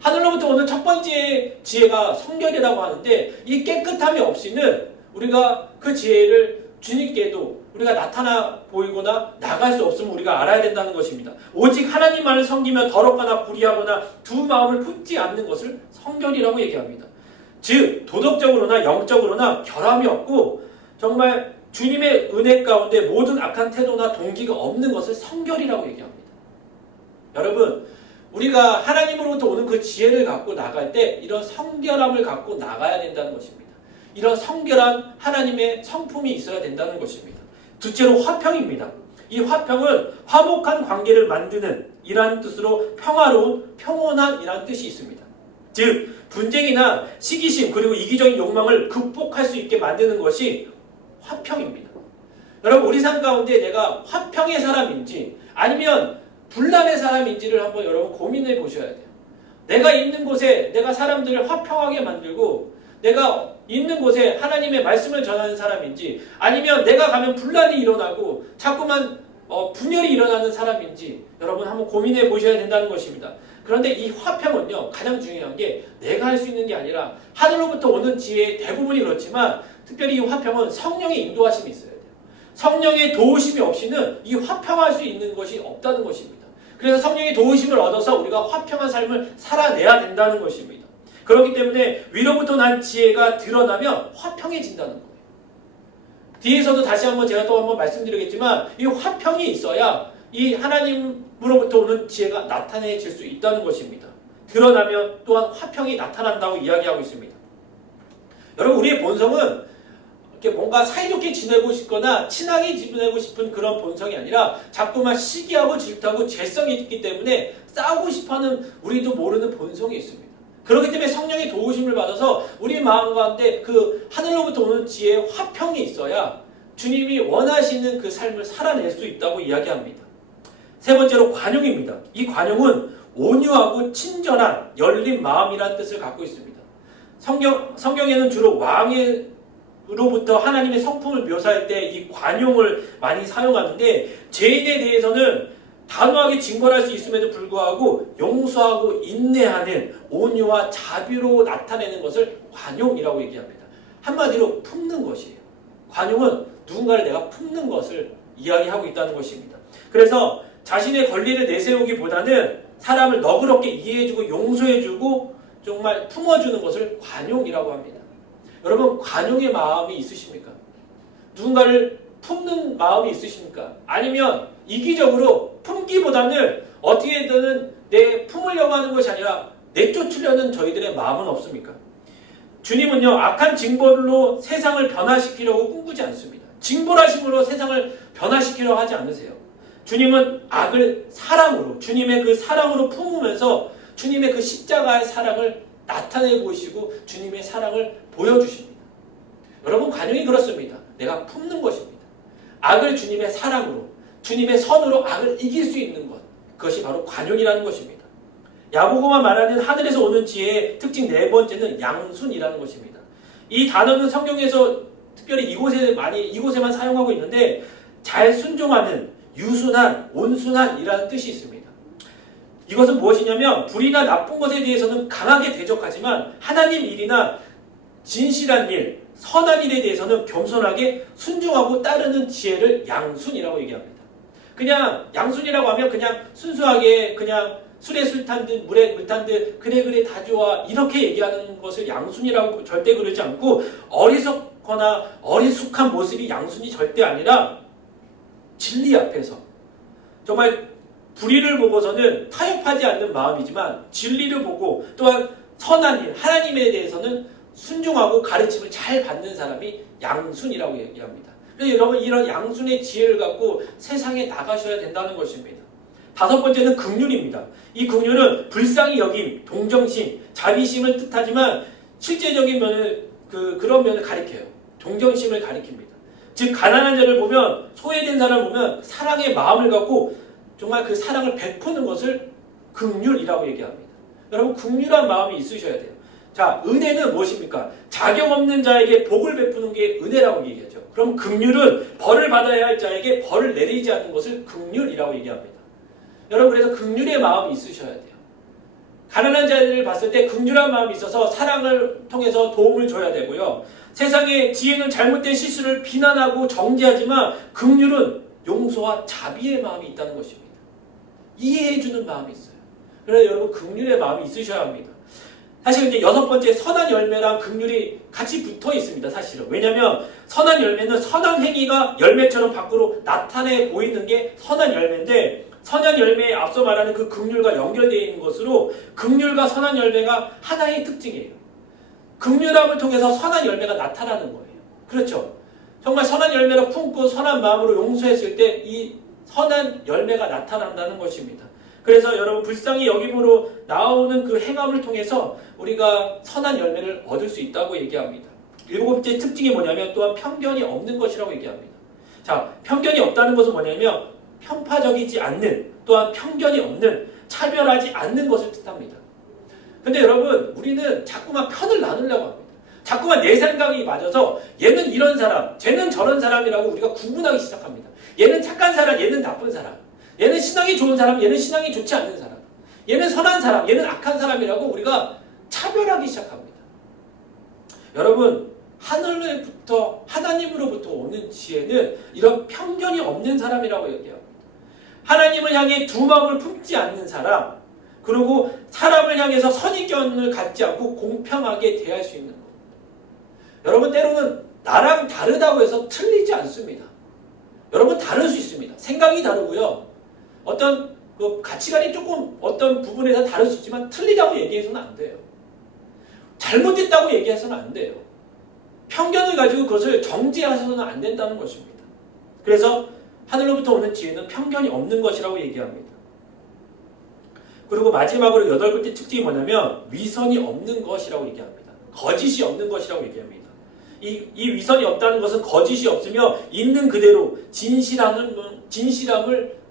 하늘로부터 오는 첫 번째 지혜가 성결이라고 하는데, 이 깨끗함이 없이는 우리가 그 지혜를 주님께도 우리가 나타나 보이거나 나갈 수 없음을 우리가 알아야 된다는 것입니다. 오직 하나님만을 섬기며 더럽거나 불의하거나 두 마음을 품지 않는 것을 성결이라고 얘기합니다. 즉 도덕적으로나 영적으로나 결함이 없고 정말 주님의 은혜 가운데 모든 악한 태도나 동기가 없는 것을 성결이라고 얘기합니다. 여러분, 우리가 하나님으로부터 오는 그 지혜를 갖고 나갈 때 이런 성결함을 갖고 나가야 된다는 것입니다. 이런 성결한 하나님의 성품이 있어야 된다는 것입니다. 둘째로 화평입니다. 이 화평은 화목한 관계를 만드는 이라는 뜻으로 평화로운, 평온한 이라는 뜻이 있습니다. 즉 분쟁이나 시기심 그리고 이기적인 욕망을 극복할 수 있게 만드는 것이 화평입니다. 여러분, 우리 삶 가운데 내가 화평의 사람인지 아니면 분란의 사람인지를 한번 여러분 고민해 보셔야 돼요. 내가 있는 곳에 내가 사람들을 화평하게 만들고 내가 있는 곳에 하나님의 말씀을 전하는 사람인지, 아니면 내가 가면 분란이 일어나고 자꾸만 분열이 일어나는 사람인지 여러분 한번 고민해 보셔야 된다는 것입니다. 그런데 이 화평은요, 가장 중요한 게 내가 할 수 있는 게 아니라 하늘로부터 오는 지혜의 대부분이 그렇지만 특별히 이 화평은 성령의 인도하심이 있어야 돼요. 성령의 도우심이 없이는 이 화평할 수 있는 것이 없다는 것입니다. 그래서 성령의 도우심을 얻어서 우리가 화평한 삶을 살아내야 된다는 것입니다. 그렇기 때문에 위로부터 난 지혜가 드러나면 화평해진다는 거예요. 뒤에서도 다시 한번 제가 또 한번 말씀드리겠지만 이 화평이 있어야 이 하나님으로부터 오는 지혜가 나타내질 수 있다는 것입니다. 드러나면 또한 화평이 나타난다고 이야기하고 있습니다. 여러분, 우리의 본성은 이렇게 뭔가 사이좋게 지내고 싶거나 친하게 지내고 싶은 그런 본성이 아니라 자꾸만 시기하고 질투하고 재성이 있기 때문에 싸우고 싶어하는 우리도 모르는 본성이 있습니다. 그렇기 때문에 성령의 도우심을 받아서 우리 마음 가운데 그 하늘로부터 오는 지혜의 화평이 있어야 주님이 원하시는 그 삶을 살아낼 수 있다고 이야기합니다. 세 번째로 관용입니다. 이 관용은 온유하고 친절한 열린 마음이라는 뜻을 갖고 있습니다. 성경에는 주로 왕으로부터 하나님의 성품을 묘사할 때 이 관용을 많이 사용하는데, 죄인에 대해서는 단호하게 징벌할 수 있음에도 불구하고 용서하고 인내하는 온유와 자비로 나타내는 것을 관용이라고 얘기합니다. 한마디로 품는 것이에요. 관용은 누군가를 내가 품는 것을 이야기하고 있다는 것입니다. 그래서 자신의 권리를 내세우기보다는 사람을 너그럽게 이해해주고 용서해주고 정말 품어주는 것을 관용이라고 합니다. 여러분, 관용의 마음이 있으십니까? 누군가를 품는 마음이 있으십니까? 아니면 이기적으로 품기보다는 어떻게든 내 품으려고 하는 것이 아니라 내쫓으려는 저희들의 마음은 없습니까? 주님은요, 악한 징벌로 세상을 변화시키려고 꿈꾸지 않습니다. 징벌하심으로 세상을 변화시키려고 하지 않으세요. 주님은 악을 사랑으로, 주님의 그 사랑으로 품으면서 주님의 그 십자가의 사랑을 나타내 보이시고 주님의 사랑을 보여주십니다. 여러분, 관용이 그렇습니다. 내가 품는 것입니다. 악을 주님의 사랑으로, 주님의 선으로 악을 이길 수 있는 것, 그것이 바로 관용이라는 것입니다. 야고보가 말하는 하늘에서 오는 지혜의 특징 네 번째는 양순이라는 것입니다. 이 단어는 성경에서 특별히 이곳에만 사용하고 있는데, 잘 순종하는, 유순한, 온순한이라는 뜻이 있습니다. 이것은 무엇이냐면 불의나 나쁜 것에 대해서는 강하게 대적하지만 하나님 일이나 진실한 일, 선한 일에 대해서는 겸손하게 순종하고 따르는 지혜를 양순이라고 얘기합니다. 그냥 양순이라고 하면 그냥 순수하게 그냥 술에 술 탄 듯 물에 물 탄 듯 그래 다 좋아 이렇게 얘기하는 것을 양순이라고 절대 그러지 않고, 어리석거나 어리숙한 모습이 양순이 절대 아니라 진리 앞에서 정말 불의를 보고서는 타협하지 않는 마음이지만 진리를 보고 또한 선한 일, 하나님에 대해서는 순종하고 가르침을 잘 받는 사람이 양순이라고 얘기합니다. 그래서 여러분 이런 양순의 지혜를 갖고 세상에 나가셔야 된다는 것입니다. 다섯 번째는 긍휼입니다. 이 긍휼은 불쌍히 여김, 동정심, 자비심을 뜻하지만 실제적인 면을 그런 면을 가리켜요. 동정심을 가리킵니다. 즉 가난한 자를 보면 소외된 사람을 보면 사랑의 마음을 갖고 정말 그 사랑을 베푸는 것을 긍휼이라고 얘기합니다. 여러분 긍휼한 마음이 있으셔야 돼요. 자, 은혜는 무엇입니까? 자격 없는 자에게 복을 베푸는 게 은혜라고 얘기하죠. 그럼 긍휼은 벌을 받아야 할 자에게 벌을 내리지 않는 것을 긍휼이라고 얘기합니다. 여러분 그래서 긍휼의 마음이 있으셔야 돼요. 가난한 자들을 봤을 때 긍휼한 마음이 있어서 사랑을 통해서 도움을 줘야 되고요. 세상의 지혜는 잘못된 실수를 비난하고 정죄하지만 긍휼은 용서와 자비의 마음이 있다는 것입니다. 이해해주는 마음이 있어요. 그래서 여러분 긍휼의 마음이 있으셔야 합니다. 사실 이제 여섯 번째 선한 열매랑 긍휼이 같이 붙어 있습니다. 사실은 왜냐하면 선한 열매는 선한 행위가 열매처럼 밖으로 나타내 보이는 게 선한 열매인데 선한 열매에 앞서 말하는 그 긍휼과 연결되어 있는 것으로 긍휼과 선한 열매가 하나의 특징이에요. 긍휼함을 통해서 선한 열매가 나타나는 거예요. 그렇죠? 정말 선한 열매를 품고 선한 마음으로 용서했을 때 이 선한 열매가 나타난다는 것입니다. 그래서 여러분 불쌍히 여김으로 나오는 그 행함을 통해서 우리가 선한 열매를 얻을 수 있다고 얘기합니다. 일곱 번째 특징이 뭐냐면 또한 편견이 없는 것이라고 얘기합니다. 자, 편견이 없다는 것은 뭐냐면 편파적이지 않는 또한 편견이 없는 차별하지 않는 것을 뜻합니다. 근데 여러분 우리는 자꾸만 편을 나누려고 합니다. 자꾸만 내 생각이 맞아서 얘는 이런 사람, 쟤는 저런 사람이라고 우리가 구분하기 시작합니다. 얘는 착한 사람, 얘는 나쁜 사람. 얘는 신앙이 좋은 사람, 얘는 신앙이 좋지 않는 사람. 얘는 선한 사람, 얘는 악한 사람이라고 우리가 차별하기 시작합니다. 여러분 하늘로부터 하나님으로부터 오는 지혜는 이런 편견이 없는 사람이라고 얘기합니다. 하나님을 향해 두 마음을 품지 않는 사람, 그리고 사람을 향해서 선입견을 갖지 않고 공평하게 대할 수 있는 것. 여러분 때로는 나랑 다르다고 해서 틀리지 않습니다. 여러분 다를 수 있습니다. 생각이 다르고요. 어떤 가치관이 조금 어떤 부분에서 다를 수 있지만 틀리다고 얘기해서는 안 돼요. 잘못됐다고 얘기해서는 안 돼요. 편견을 가지고 그것을 정죄하셔서는 안 된다는 것입니다. 그래서 하늘로부터 오는 지혜는 편견이 없는 것이라고 얘기합니다. 그리고 마지막으로 여덟 번째 특징이 뭐냐면 위선이 없는 것이라고 얘기합니다. 거짓이 없는 것이라고 얘기합니다. 이 위선이 없다는 것은 거짓이 없으며 있는 그대로 진실함을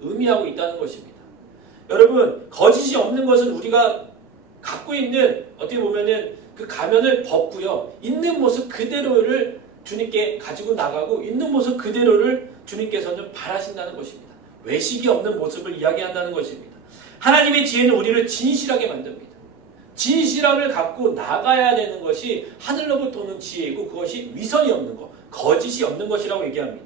의미하고 있다는 것입니다. 여러분 거짓이 없는 것은 우리가 갖고 있는 어떻게 보면은 그 가면을 벗고요. 있는 모습 그대로를 주님께 가지고 나가고 있는 모습 그대로를 주님께서는 바라신다는 것입니다. 외식이 없는 모습을 이야기한다는 것입니다. 하나님의 지혜는 우리를 진실하게 만듭니다. 진실함을 갖고 나가야 되는 것이 하늘로부터 오는 지혜이고 그것이 위선이 없는 것, 거짓이 없는 것이라고 얘기합니다.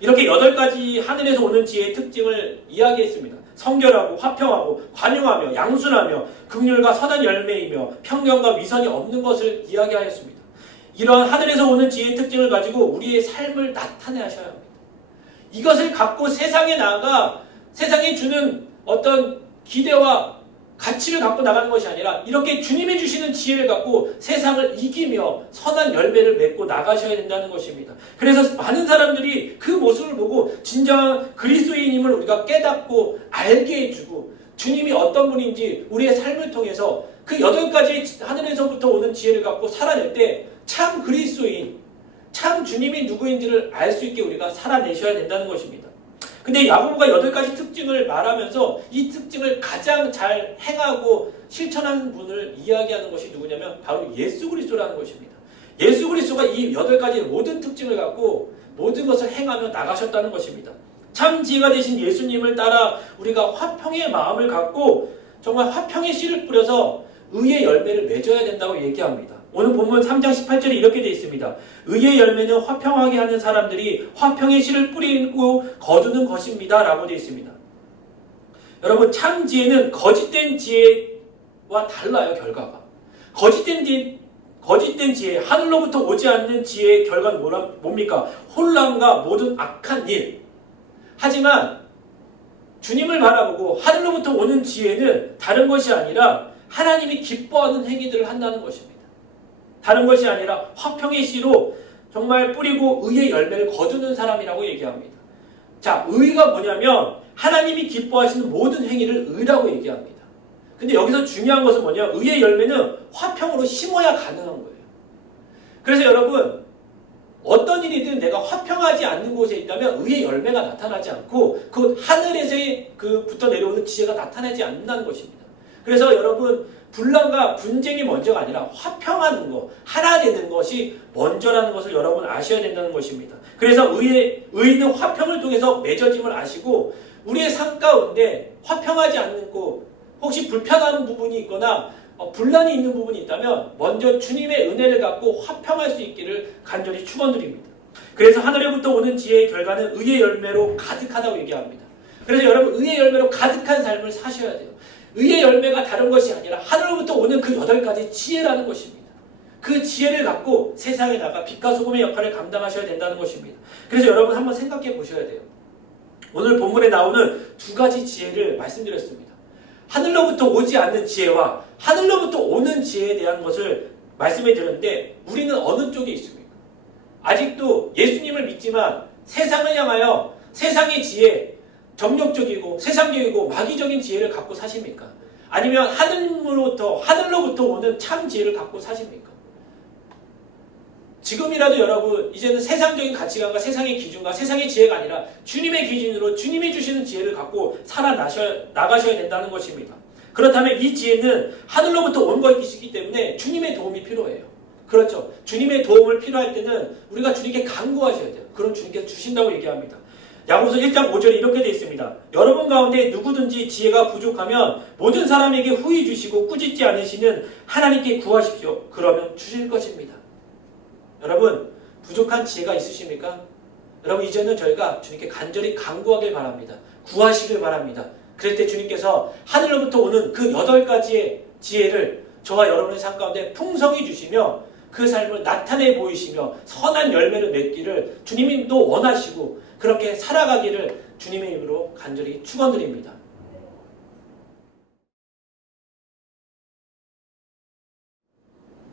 이렇게 8가지 하늘에서 오는 지혜의 특징을 이야기했습니다. 성결하고 화평하고 관용하며 양순하며 긍휼과 선한 열매이며 편견과 위선이 없는 것을 이야기하였습니다. 이러한 하늘에서 오는 지혜의 특징을 가지고 우리의 삶을 나타내야 합니다. 이것을 갖고 세상에 나아가 세상에 주는 어떤 기대와 가치를 갖고 나가는 것이 아니라 이렇게 주님이 주시는 지혜를 갖고 세상을 이기며 선한 열매를 맺고 나가셔야 된다는 것입니다. 그래서 많은 사람들이 그 모습을 보고 진정한 그리스도인임을 우리가 깨닫고 알게 해주고 주님이 어떤 분인지 우리의 삶을 통해서 그 8가지 하늘에서부터 오는 지혜를 갖고 살아낼 때 참 그리스도인, 참 주님이 누구인지를 알 수 있게 우리가 살아내셔야 된다는 것입니다. 근데 야고보가 8가지 특징을 말하면서 이 특징을 가장 잘 행하고 실천하는 분을 이야기하는 것이 누구냐면 바로 예수 그리스도라는 것입니다. 예수 그리스도가 이 8가지 모든 특징을 갖고 모든 것을 행하며 나가셨다는 것입니다. 참 지혜가 되신 예수님을 따라 우리가 화평의 마음을 갖고 정말 화평의 씨를 뿌려서 의의 열매를 맺어야 된다고 얘기합니다. 오늘 본문 3장 18절에 이렇게 되어 있습니다. 의의 열매는 화평하게 하는 사람들이 화평의 씨를 뿌리고 거두는 것입니다. 라고 되어 있습니다. 여러분 참 지혜는 거짓된 지혜와 달라요. 결과가. 거짓된 지혜, 하늘로부터 오지 않는 지혜의 결과는 뭡니까? 혼란과 모든 악한 일. 하지만 주님을 바라보고 하늘로부터 오는 지혜는 다른 것이 아니라 하나님이 기뻐하는 행위들을 한다는 것입니다. 다른 것이 아니라 화평의 씨로 정말 뿌리고 의의 열매를 거두는 사람이라고 얘기합니다. 자, 의가 뭐냐면 하나님이 기뻐하시는 모든 행위를 의라고 얘기합니다. 근데 여기서 중요한 것은 뭐냐? 의의 열매는 화평으로 심어야 가능한 거예요. 그래서 여러분, 어떤 일이든 내가 화평하지 않는 곳에 있다면 의의 열매가 나타나지 않고 그 하늘에서의 그부터 내려오는 지혜가 나타나지 않는다는 것입니다. 그래서 여러분, 분란과 분쟁이 먼저가 아니라 화평하는 것, 하나 되는 것이 먼저라는 것을 여러분 아셔야 된다는 것입니다. 그래서 의는 화평을 통해서 맺어짐을 아시고 우리의 삶 가운데 화평하지 않는 곳, 혹시 불편한 부분이 있거나 분란이 있는 부분이 있다면 먼저 주님의 은혜를 갖고 화평할 수 있기를 간절히 축원드립니다. 그래서 하늘로부터 오는 지혜의 결과는 의의 열매로 가득하다고 얘기합니다. 그래서 여러분, 의의 열매로 가득한 삶을 사셔야 돼요. 의의 열매가 다른 것이 아니라 하늘로부터 오는 그 8가지 지혜라는 것입니다. 그 지혜를 갖고 세상에 나가 빛과 소금의 역할을 감당하셔야 된다는 것입니다. 그래서 여러분 한번 생각해 보셔야 돼요. 오늘 본문에 나오는 2가지 지혜를 말씀드렸습니다. 하늘로부터 오지 않는 지혜와 하늘로부터 오는 지혜에 대한 것을 말씀해 드렸는데 우리는 어느 쪽에 있습니까? 아직도 예수님을 믿지만 세상을 향하여 세상의 지혜, 정욕적이고 세상적이고 마귀적인 지혜를 갖고 사십니까? 아니면 하늘로부터 오는 참 지혜를 갖고 사십니까? 지금이라도 여러분, 이제는 세상적인 가치관과 세상의 기준과 세상의 지혜가 아니라 주님의 기준으로 주님이 주시는 지혜를 갖고 나가셔야 된다는 것입니다. 그렇다면 이 지혜는 하늘로부터 온 것이기 때문에 주님의 도움이 필요해요. 그렇죠. 주님의 도움을 필요할 때는 우리가 주님께 간구하셔야 돼요. 그럼 주님께서 주신다고 얘기합니다. 야고보서 1장 5절에 이렇게 되어 있습니다. 여러분 가운데 누구든지 지혜가 부족하면 모든 사람에게 후히 주시고 꾸짖지 않으시는 하나님께 구하십시오. 그러면 주실 것입니다. 여러분, 부족한 지혜가 있으십니까? 여러분, 이제는 저희가 주님께 간절히 간구하길 바랍니다. 구하시길 바랍니다. 그럴 때 주님께서 하늘로부터 오는 그 8가지의 지혜를 저와 여러분의 삶 가운데 풍성히 주시며 그 삶을 나타내 보이시며 선한 열매를 맺기를 주님도 원하시고 그렇게 살아가기를 주님의 이름으로 간절히 축원드립니다.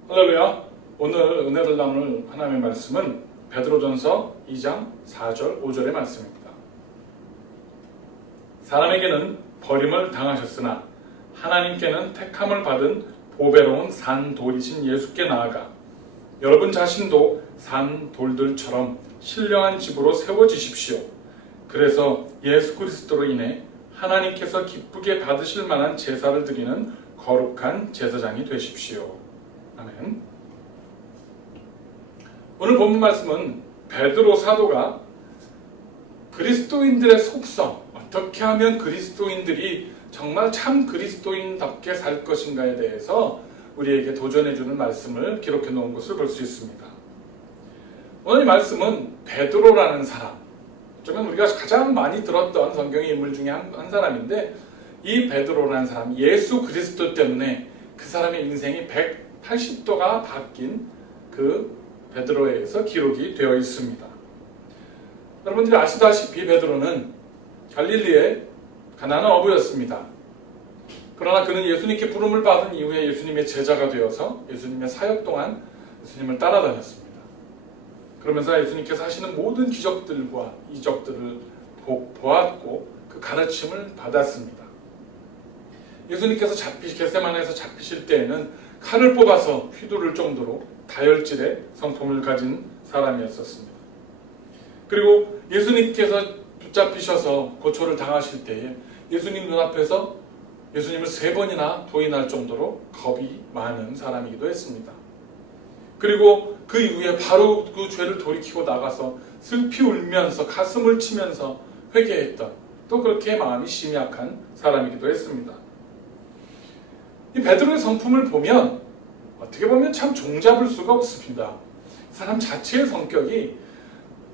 할렐루야. 오늘 은혜를 나눌 하나님의 말씀은 베드로전서 2장 4절 5절의 말씀입니다. 사람에게는 버림을 당하셨으나 하나님께는 택함을 받은 보배로운 산돌이신 예수께 나아가 여러분 자신도 산돌들처럼 신령한 집으로 세워지십시오. 그래서 예수 그리스도로 인해 하나님께서 기쁘게 받으실 만한 제사를 드리는 거룩한 제사장이 되십시오. 아멘. 오늘 본문 말씀은 베드로 사도가 그리스도인들의 속성, 어떻게 하면 그리스도인들이 정말 참 그리스도인답게 살 것인가에 대해서 우리에게 도전해주는 말씀을 기록해 놓은 것을 볼 수 있습니다. 오늘 이 말씀은 베드로라는 사람, 어쩌면 우리가 가장 많이 들었던 성경의 인물 중에 한 사람인데 이 베드로라는 사람, 예수 그리스도 때문에 그 사람의 인생이 180도가 바뀐 그 베드로에 의해서 기록이 되어 있습니다. 여러분들이 아시다시피 베드로는 갈릴리의 가난한 어부였습니다. 그러나 그는 예수님께 부름을 받은 이후에 예수님의 제자가 되어서 예수님의 사역 동안 예수님을 따라다녔습니다. 그러면서 예수님께서 하시는 모든 기적들과 이적들을 보았고 그 가르침을 받았습니다. 예수님께서 겟세마네에서 잡히실 때에는 칼을 뽑아서 휘두를 정도로 다혈질의 성품을 가진 사람이었습니다. 그리고 예수님께서 붙잡히셔서 고초를 당하실 때에 예수님 눈앞에서 예수님을 3번이나 부인할 정도로 겁이 많은 사람이기도 했습니다. 그리고 그 이후에 바로 그 죄를 돌이키고 나가서 슬피 울면서 가슴을 치면서 회개했던, 또 그렇게 마음이 심약한 사람이기도 했습니다. 이 베드로의 성품을 보면 어떻게 보면 참 종잡을 수가 없습니다. 사람 자체의 성격이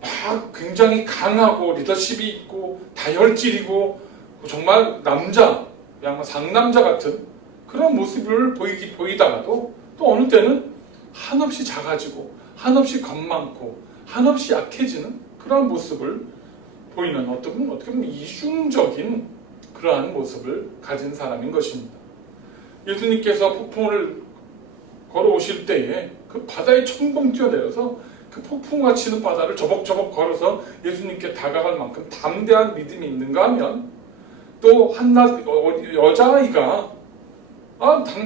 막 굉장히 강하고 리더십이 있고 다혈질이고 정말 남자, 그냥 상남자 같은 그런 모습을 보이다가도 또 어느 때는 한없이 작아지고 한없이 겁많고 한없이 약해지는 그런 모습을 보이는 어떻게 보면 이중적인 그러한 모습을 가진 사람인 것입니다. 예수님께서 폭풍을 걸어오실 때에 그 바다에 첨벙 뛰어내려서 그 폭풍과 치는 바다를 저벅저벅 걸어서 예수님께 다가갈 만큼 담대한 믿음이 있는가 하면 또 여자아이가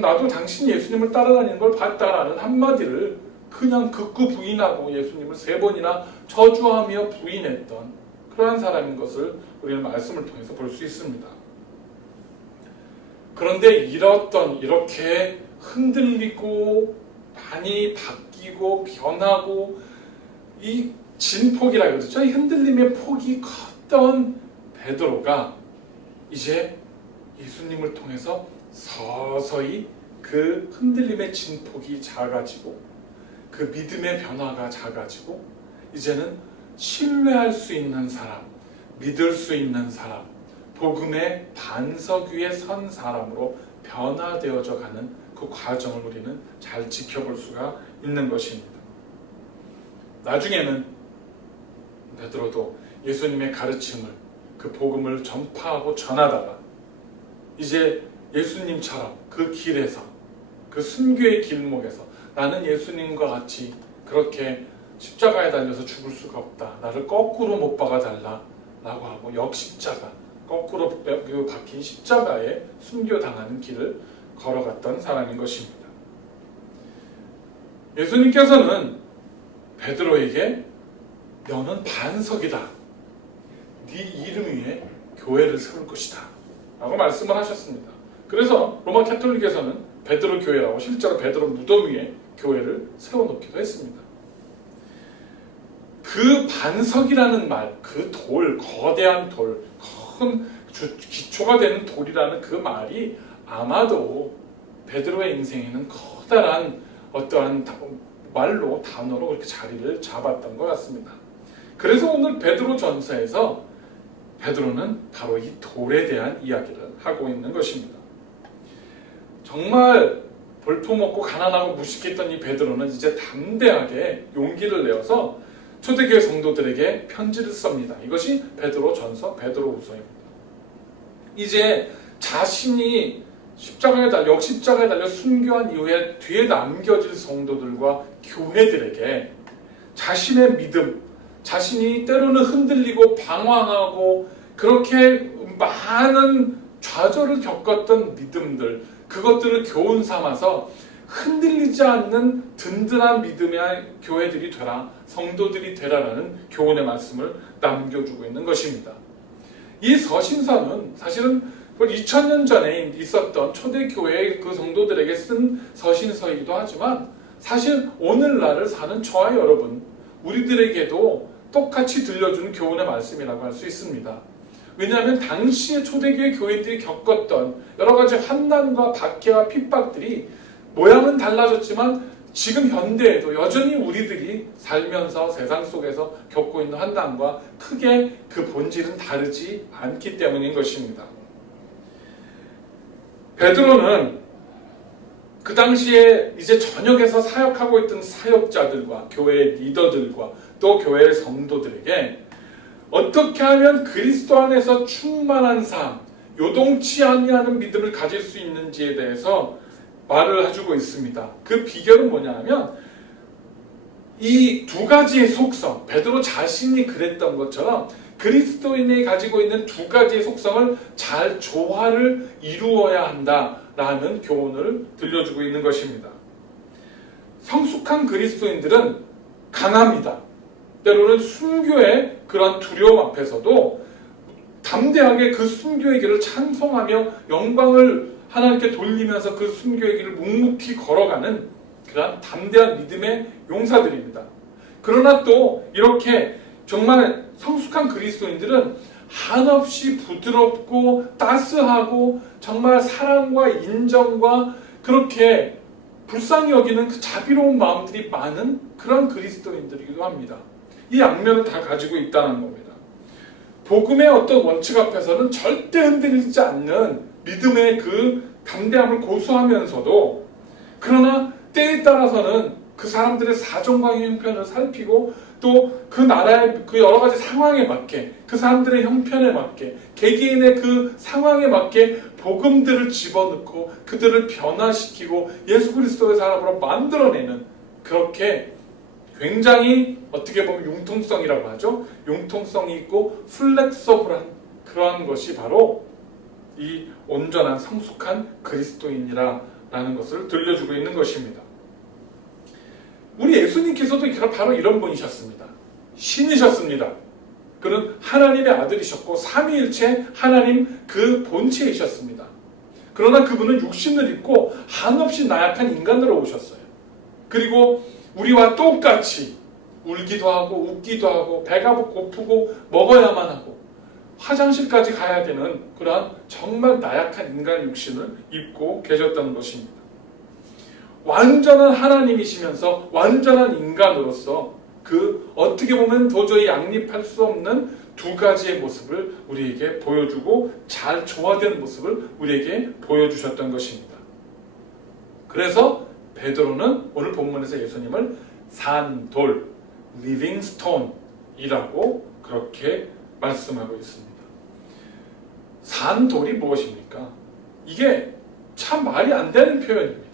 나도 당신 예수님을 따라다니는 걸 봤다라는 한마디를 그냥 극구 부인하고 예수님을 3번이나 저주하며 부인했던 그러한 사람인 것을 우리는 말씀을 통해서 볼 수 있습니다. 그런데 이렇게 흔들리고 많이 바뀌고 변하고 이 진폭이라 그러죠. 이 흔들림의 폭이 컸던 베드로가 이제 예수님을 통해서 서서히 그 흔들림의 진폭이 작아지고 그 믿음의 변화가 작아지고 이제는 신뢰할 수 있는 사람, 믿을 수 있는 사람, 복음의 반석 위에 선 사람으로 변화되어져 가는 그 과정을 우리는 잘 지켜볼 수가 있는 것입니다. 나중에는 베드로도 예수님의 가르침을 그 복음을 전파하고 전하다가 이제 예수님처럼 그 길에서 그 순교의 길목에서 나는 예수님과 같이 그렇게 십자가에 달려서 죽을 수가 없다. 나를 거꾸로 못 박아달라 라고 하고 역십자가 거꾸로 박힌 십자가에 순교당하는 길을 걸어갔던 사람인 것입니다. 예수님께서는 베드로에게 너는 반석이다. 네 이름 위에 교회를 세울 것이다. 라고 말씀을 하셨습니다. 그래서 로마 캐톨릭에서는 베드로 교회라고 실제로 베드로 무덤 위에 교회를 세워놓기도 했습니다. 그 반석이라는 말, 그 돌, 거대한 돌, 큰 기초가 되는 돌이라는 그 말이 아마도 베드로의 인생에는 커다란 어떠한 말로, 단어로 그렇게 자리를 잡았던 것 같습니다. 그래서 오늘 베드로 전서에서 베드로는 바로 이 돌에 대한 이야기를 하고 있는 것입니다. 정말 볼품없고 가난하고 무식했던 이 베드로는 이제 담대하게 용기를 내어서 초대교회 성도들에게 편지를 씁니다. 이것이 베드로 전서, 베드로 후서입니다. 이제 자신이 십자가에 달려 순교한 이후에 뒤에 남겨질 성도들과 교회들에게 자신의 믿음, 자신이 때로는 흔들리고 방황하고 그렇게 많은 좌절을 겪었던 믿음들, 그것들을 교훈 삼아서 흔들리지 않는 든든한 믿음의 교회들이 되라, 성도들이 되라라는 교훈의 말씀을 남겨주고 있는 것입니다. 이 서신서는 사실은 2000년 전에 있었던 초대교회의 그 성도들에게 쓴 서신서이기도 하지만 사실 오늘날을 사는 저와 여러분, 우리들에게도 똑같이 들려주는 교훈의 말씀이라고 할 수 있습니다. 왜냐하면 당시의 초대교회 교회들이 겪었던 여러 가지 환난과 박해와 핍박들이 모양은 달라졌지만 지금 현대에도 여전히 우리들이 살면서 세상 속에서 겪고 있는 환난과 크게 그 본질은 다르지 않기 때문인 것입니다. 베드로는 그 당시에 이제 전역에서 사역하고 있던 사역자들과 교회의 리더들과 또 교회의 성도들에게 어떻게 하면 그리스도 안에서 충만한 삶, 요동치 아니하는 믿음을 가질 수 있는지에 대해서 말을 해주고 있습니다. 그 비결은 뭐냐면 이 두 가지의 속성, 베드로 자신이 그랬던 것처럼 그리스도인이 가지고 있는 두 가지의 속성을 잘 조화를 이루어야 한다라는 교훈을 들려주고 있는 것입니다. 성숙한 그리스도인들은 강합니다. 때로는 순교의 그런 두려움 앞에서도 담대하게 그 순교의 길을 찬송하며 영광을 하나님께 돌리면서 그 순교의 길을 묵묵히 걸어가는 그런 담대한 믿음의 용사들입니다. 그러나 또 이렇게 정말 성숙한 그리스도인들은 한없이 부드럽고 따스하고 정말 사랑과 인정과 그렇게 불쌍히 여기는 그 자비로운 마음들이 많은 그런 그리스도인들이기도 합니다. 이 양면을 다 가지고 있다는 겁니다. 복음의 어떤 원칙 앞에서는 절대 흔들리지 않는 믿음의 그 담대함을 고수하면서도 그러나 때에 따라서는 그 사람들의 사정과 형편을 살피고 또 그 나라의 그 여러 가지 상황에 맞게 그 사람들의 형편에 맞게 개개인의 그 상황에 맞게 복음들을 집어넣고 그들을 변화시키고 예수 그리스도의 사람으로 만들어내는 그렇게 굉장히 어떻게 보면 융통성이라고 하죠. 융통성이 있고 플렉서블한 그러한 것이 바로 이 온전한 성숙한 그리스도인이라는 것을 들려주고 있는 것입니다. 우리 예수님께서도 바로 이런 분이셨습니다. 신이셨습니다. 그는 하나님의 아들이셨고 삼위일체 하나님 그 본체이셨습니다. 그러나 그분은 육신을 입고 한없이 나약한 인간으로 오셨어요. 그리고 우리와 똑같이 울기도 하고 웃기도 하고 배가 고프고 먹어야만 하고 화장실까지 가야 되는 그러한 정말 나약한 인간 육신을 입고 계셨다는 것입니다. 완전한 하나님이시면서 완전한 인간으로서 그 어떻게 보면 도저히 양립할 수 없는 두 가지의 모습을 우리에게 보여주고 잘 조화된 모습을 우리에게 보여주셨던 것입니다. 그래서 베드로는 오늘 본문에서 예수님을 산돌, 리빙 스톤이라고 그렇게 말씀하고 있습니다. 산돌이 무엇입니까? 이게 참 말이 안 되는 표현입니다.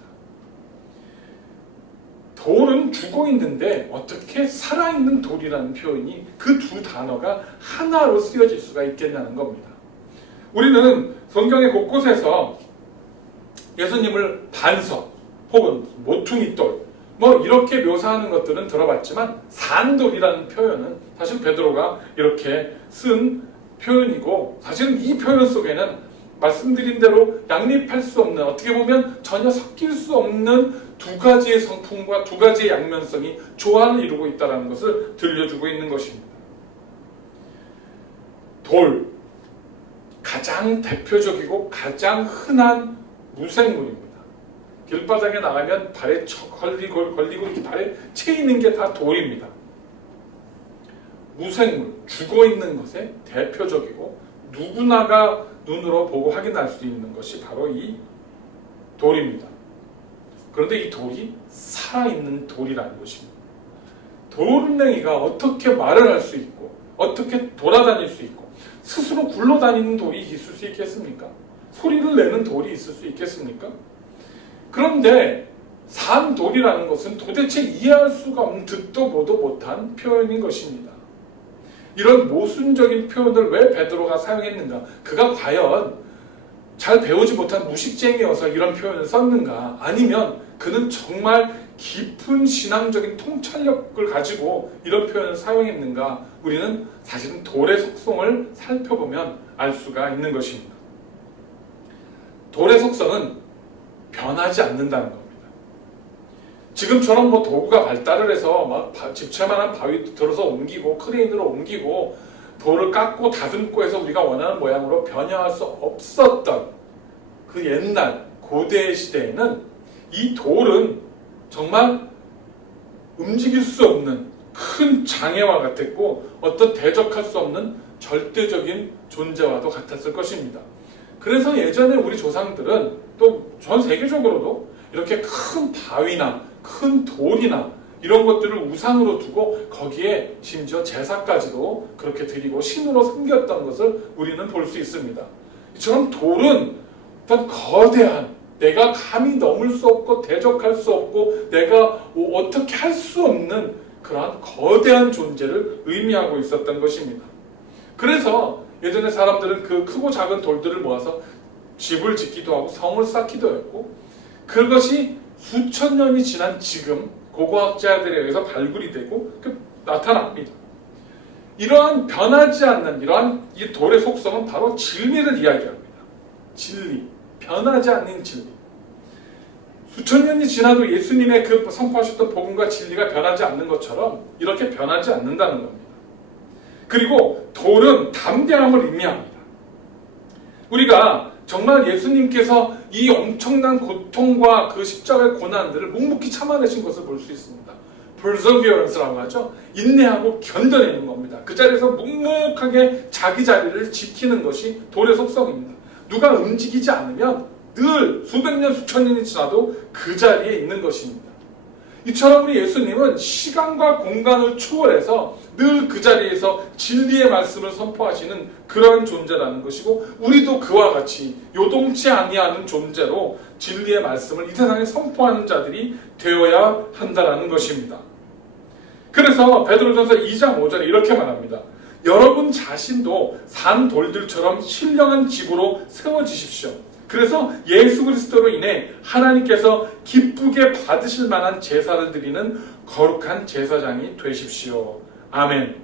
돌은 죽어 있는데 어떻게 살아있는 돌이라는 표현이 그 두 단어가 하나로 쓰여질 수가 있겠냐는 겁니다. 우리는 성경의 곳곳에서 예수님을 반석 혹은 모퉁이돌 이렇게 묘사하는 것들은 들어봤지만 산돌이라는 표현은 사실 베드로가 이렇게 쓴 표현이고 사실은 이 표현 속에는 말씀드린 대로 양립할 수 없는 어떻게 보면 전혀 섞일 수 없는 두 가지의 성품과 두 가지의 양면성이 조화를 이루고 있다는 것을 들려주고 있는 것입니다. 돌, 가장 대표적이고 가장 흔한 무생물입니다. 길바닥에 나가면 발에 걸리고 이렇게 발에 채이는 게 다 돌입니다. 무생물, 죽어있는 것의 대표적이고 누구나가 눈으로 보고 확인할 수 있는 것이 바로 이 돌입니다. 그런데 이 돌이 살아있는 돌이라는 것입니다. 돌멩이가 어떻게 말을 할 수 있고 어떻게 돌아다닐 수 있고 스스로 굴러다니는 돌이 있을 수 있겠습니까? 소리를 내는 돌이 있을 수 있겠습니까? 그런데 산돌이라는 것은 도대체 이해할 수가 없는 듣도 보도 못한 표현인 것입니다. 이런 모순적인 표현을 왜 베드로가 사용했는가? 그가 과연 잘 배우지 못한 무식쟁이여서 이런 표현을 썼는가? 아니면 그는 정말 깊은 신앙적인 통찰력을 가지고 이런 표현을 사용했는가? 우리는 사실은 돌의 속성을 살펴보면 알 수가 있는 것입니다. 돌의 속성은 변하지 않는다는 겁니다. 지금처럼 도구가 발달을 해서 집채만한 바위 들어서 옮기고 크레인으로 옮기고 돌을 깎고 다듬고 해서 우리가 원하는 모양으로 변형할 수 없었던 그 옛날 고대 시대에는 이 돌은 정말 움직일 수 없는 큰 장애와 같았고 어떤 대적할 수 없는 절대적인 존재와도 같았을 것입니다. 그래서 예전에 우리 조상들은 또 전 세계적으로도 이렇게 큰 바위나 큰 돌이나 이런 것들을 우상으로 두고 거기에 심지어 제사까지도 그렇게 드리고 신으로 섬겼던 것을 우리는 볼 수 있습니다. 이처럼 돌은 어떤 거대한 내가 감히 넘을 수 없고 대적할 수 없고 내가 어떻게 할 수 없는 그러한 거대한 존재를 의미하고 있었던 것입니다. 그래서 예전에 사람들은 그 크고 작은 돌들을 모아서 집을 짓기도 하고 성을 쌓기도 했고 그것이 수천 년이 지난 지금 고고학자들에 의해서 발굴이 되고 나타납니다. 이러한 변하지 않는 이러한 이 돌의 속성은 바로 진리를 이야기합니다. 진리, 변하지 않는 진리. 수천 년이 지나도 예수님의 그 선포하셨던 복음과 진리가 변하지 않는 것처럼 이렇게 변하지 않는다는 겁니다. 그리고 돌은 담대함을 의미합니다. 우리가 정말 예수님께서 이 엄청난 고통과 그 십자가의 고난들을 묵묵히 참아내신 것을 볼 수 있습니다. perseverance라고 하죠. 인내하고 견뎌내는 겁니다. 그 자리에서 묵묵하게 자기 자리를 지키는 것이 돌의 속성입니다. 누가 움직이지 않으면 늘 수백 년 수천 년이 지나도 그 자리에 있는 것입니다. 이처럼 우리 예수님은 시간과 공간을 초월해서 늘 그 자리에서 진리의 말씀을 선포하시는 그러한 존재라는 것이고, 우리도 그와 같이 요동치 아니하는 존재로 진리의 말씀을 이 세상에 선포하는 자들이 되어야 한다는 것입니다. 그래서 베드로전서 2장 5절에 이렇게 말합니다. 여러분 자신도 산 돌들처럼 신령한 집으로 세워지십시오. 그래서 예수 그리스도로 인해 하나님께서 기쁘게 받으실 만한 제사를 드리는 거룩한 제사장이 되십시오. 아멘.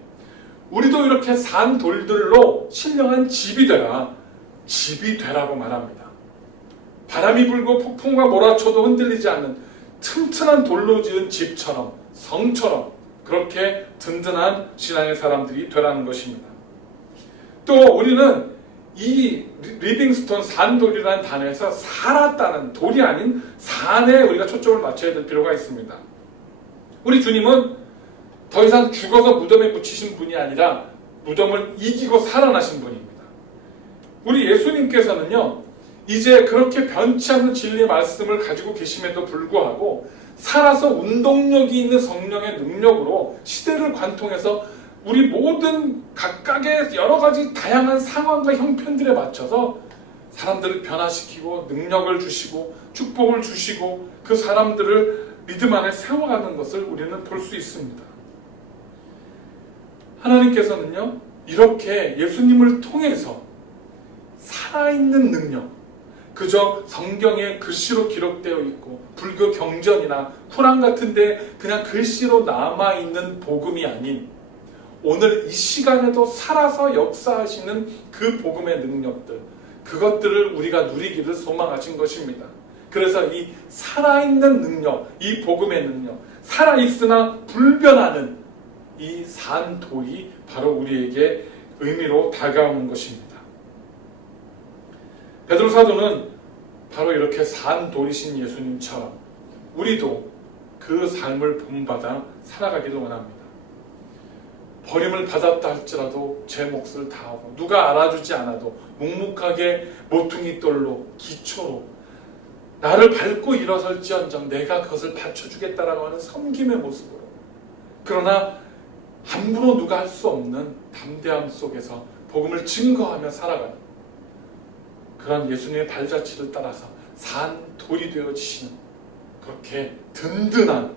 우리도 이렇게 산 돌들로 신령한 집이 되라고 말합니다. 바람이 불고 폭풍과 몰아쳐도 흔들리지 않는 튼튼한 돌로 지은 집처럼, 성처럼 그렇게 든든한 신앙의 사람들이 되라는 것입니다. 또 우리는 이 리빙스톤 산돌이라는 단어에서 살았다는, 돌이 아닌 산에 우리가 초점을 맞춰야 될 필요가 있습니다. 우리 주님은 더 이상 죽어서 무덤에 묻히신 분이 아니라 무덤을 이기고 살아나신 분입니다. 우리 예수님께서는요, 이제 그렇게 변치 않는 진리의 말씀을 가지고 계심에도 불구하고 살아서 운동력이 있는 성령의 능력으로 시대를 관통해서 우리 모든 각각의 여러 가지 다양한 상황과 형편들에 맞춰서 사람들을 변화시키고 능력을 주시고 축복을 주시고 그 사람들을 믿음 안에 세워가는 것을 우리는 볼 수 있습니다. 하나님께서는요, 이렇게 예수님을 통해서 살아있는 능력, 그저 성경에 글씨로 기록되어 있고 불교 경전이나 쿠란 같은데 그냥 글씨로 남아있는 복음이 아닌 오늘 이 시간에도 살아서 역사하시는 그 복음의 능력들, 그것들을 우리가 누리기를 소망하신 것입니다. 그래서 이 살아있는 능력, 이 복음의 능력, 살아있으나 불변하는 이 산돌이 바로 우리에게 의미로 다가오는 것입니다. 베드로 사도는 바로 이렇게 산돌이신 예수님처럼 우리도 그 삶을 본받아 살아가기를 원합니다. 버림을 받았다 할지라도 제 몫을 다하고 누가 알아주지 않아도 묵묵하게 모퉁이돌로 기초로 나를 밟고 일어설지언정 내가 그것을 받쳐주겠다라고 하는 섬김의 모습으로, 그러나 함부로 누가 할 수 없는 담대함 속에서 복음을 증거하며 살아가는 그런 예수님의 발자취를 따라서 산 돌이 되어지시는 그렇게 든든한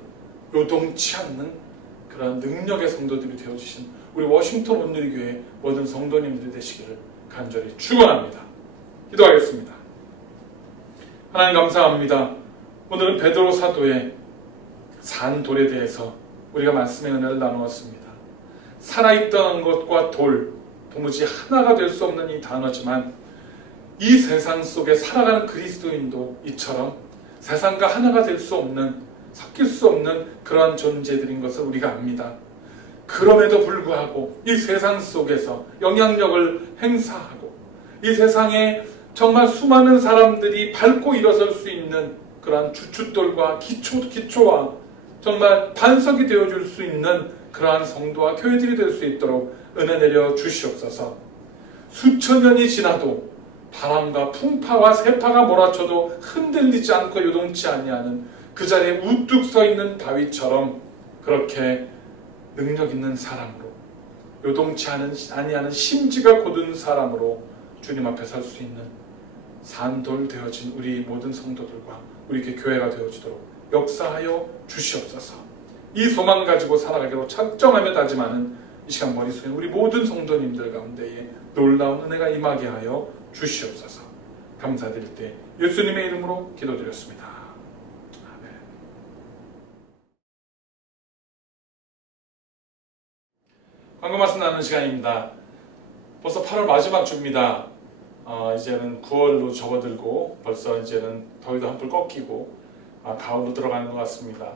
요동치 않는 그런 능력의 성도들이 되어주신 우리 워싱턴 온누리교회 모든 성도님들이 되시기를 간절히 축원합니다. 기도하겠습니다. 하나님 감사합니다. 오늘은 베드로 사도의 산돌에 대해서 우리가 말씀의 은혜를 나누었습니다. 살아있던 것과 돌, 도무지 하나가 될 수 없는 이 단어지만 이 세상 속에 살아가는 그리스도인도 이처럼 세상과 하나가 될 수 없는, 섞일 수 없는 그러한 존재들인 것을 우리가 압니다. 그럼에도 불구하고 이 세상 속에서 영향력을 행사하고 이 세상에 정말 수많은 사람들이 밟고 일어설 수 있는 그러한 주춧돌과 기초와 정말 반석이 되어줄 수 있는 그러한 성도와 교회들이 될 수 있도록 은혜 내려 주시옵소서. 수천 년이 지나도 바람과 풍파와 세파가 몰아쳐도 흔들리지 않고 요동치 아니하는 그 자리에 우뚝 서 있는 다윗처럼 그렇게 능력 있는 사람으로, 요동치 아니하는 심지가 곧은 사람으로 주님 앞에 설 수 있는 산돌 되어진 우리 모든 성도들과 우리 교회가 되어지도록 역사하여 주시옵소서. 이 소망 가지고 살아가기로 작정하며 다짐하는 이 시간 머릿속에 우리 모든 성도님들 가운데에 놀라운 은혜가 임하게 하여 주시옵소서. 감사드릴 때 예수님의 이름으로 기도드렸습니다. 아멘. 광고 말씀 나누는 시간입니다. 벌써 8월 마지막 주입니다. 이제는 9월로 접어들고 벌써 이제는 더위도 한풀 꺾이고 가을로 들어가는 것 같습니다.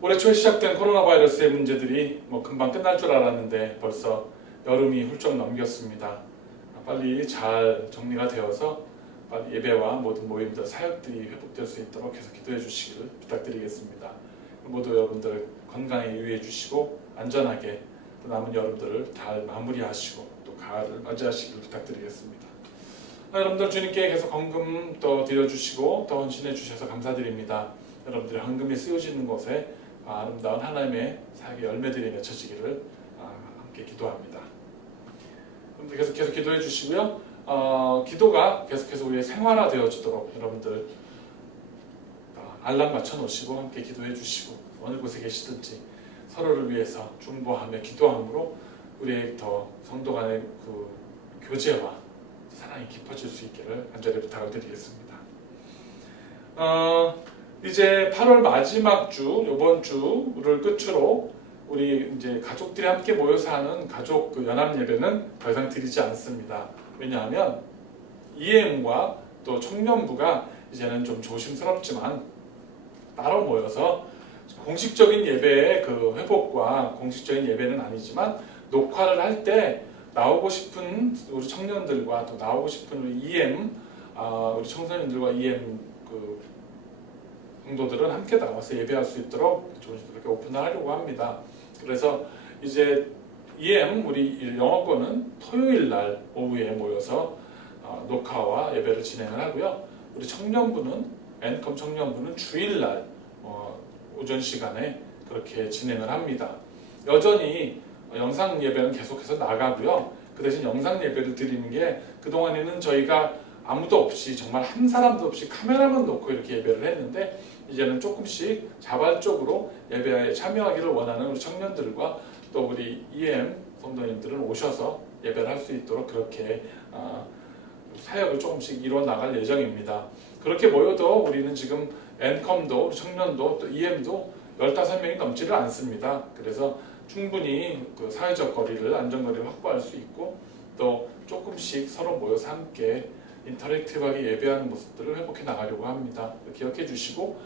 올해 초에 시작된 코로나 바이러스의 문제들이 금방 끝날 줄 알았는데 벌써 여름이 훌쩍 넘겼습니다. 빨리 잘 정리가 되어서 빨리 예배와 모든 모임들, 사역들이 회복될 수 있도록 계속 기도해 주시기를 부탁드리겠습니다. 모두 여러분들 건강에 유의해 주시고 안전하게 또 남은 여름들을 잘 마무리하시고 또 가을을 맞이하시기를 부탁드리겠습니다. 여러분들 주님께 계속 헌금 또 드려주시고 또 헌신해 주셔서 감사드립니다. 여러분들의 헌금이 쓰여지는 곳에 아름다운 하나님의 사역의 열매들이 맺혀지기를 함께 기도합니다. 여러분들 계속 기도해 주시고요. 기도가 계속해서 우리의 생활화되어지도록 여러분들 알람 맞춰 놓으시고 함께 기도해 주시고 어느 곳에 계시든지 서로를 위해서 중보하며 기도함으로 우리의 더 성도 간의 그 교제와 사랑이 깊어질 수 있기를 간절히 부탁을 드리겠습니다. 이제 8월 마지막 주, 이번 주를 끝으로 우리 이제 가족들이 함께 모여서 하는 가족 그 연합 예배는 더 이상 드리지 않습니다. 왜냐하면 EM과 또 청년부가 이제는 좀 조심스럽지만 따로 모여서 공식적인 예배의 그 회복과 공식적인 예배는 아니지만 녹화를 할 때 나오고 싶은 우리 청년들과 또 나오고 싶은 우리 EM, 우리 청소년들과 EM 그 성도들은 함께 나와서 예배할 수 있도록 좀 그렇게 오픈을 하려고 합니다. 그래서 이제 EM 우리 영어권은 토요일 날 오후에 모여서 녹화와 예배를 진행을 하고요. 우리 청년부는 N컴 청년부는 주일 날 오전 시간에 그렇게 진행을 합니다. 여전히 영상 예배는 계속해서 나가고요. 그 대신 영상 예배를 드리는 게 그동안에는 저희가 아무도 없이 정말 한 사람도 없이 카메라만 놓고 이렇게 예배를 했는데 이제는 조금씩 자발적으로 예배에 참여하기를 원하는 우리 청년들과 또 우리 EM 성도님들은 오셔서 예배를 할 수 있도록 그렇게 사역을 조금씩 이루어 나갈 예정입니다. 그렇게 모여도 우리는 지금 N컴도 청년도 또 EM도 15명이 넘지를 않습니다. 그래서 충분히 그 사회적 거리를 안전거리를 확보할 수 있고 또 조금씩 서로 모여서 함께 인터랙티브하게 예배하는 모습들을 회복해 나가려고 합니다. 기억해 주시고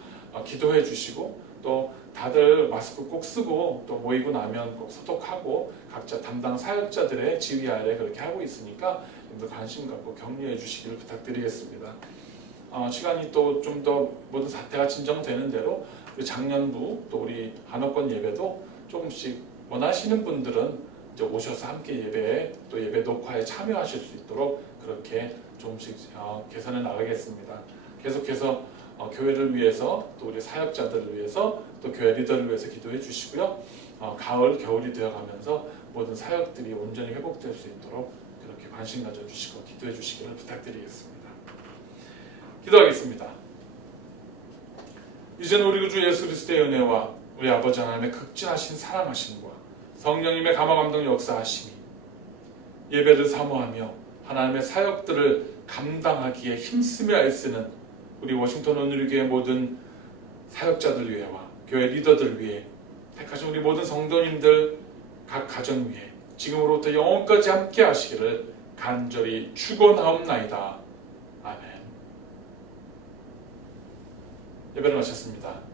기도해 주시고 또 다들 마스크 꼭 쓰고 또 모이고 나면 꼭 소독하고 각자 담당 사역자들의 지휘 아래 그렇게 하고 있으니까 여러분들 관심 갖고 격려해 주시기를 부탁드리겠습니다. 시간이 또 좀 더 모든 사태가 진정되는 대로 우리 장년부 또 우리 한옥권 예배도 조금씩 원하시는 분들은 이제 오셔서 함께 예배에 또 예배 녹화에 참여하실 수 있도록 그렇게 조금씩 개선해 나가겠습니다. 계속해서 교회를 위해서 또 우리 사역자들을 위해서 또 교회 리더를 위해서 기도해 주시고요. 가을 겨울이 되어가면서 모든 사역들이 온전히 회복될 수 있도록 그렇게 관심 가져주시고 기도해 주시기를 부탁드리겠습니다. 기도하겠습니다. 이제는 우리 주 예수 그리스도의 은혜와 우리 아버지 하나님의 극진하신 사랑하심과 성령님의 감화감동 역사하심이 예배를 사모하며 하나님의 사역들을 감당하기에 힘쓰며 애쓰는 우리 워싱턴 온누리교회 모든 사역자들 위해와 교회 리더들 위해 택하신 우리 모든 성도님들 각 가정 위해 지금으로부터 영원까지 함께 하시기를 간절히 축원하옵나이다. 아멘. 예배를 마쳤습니다.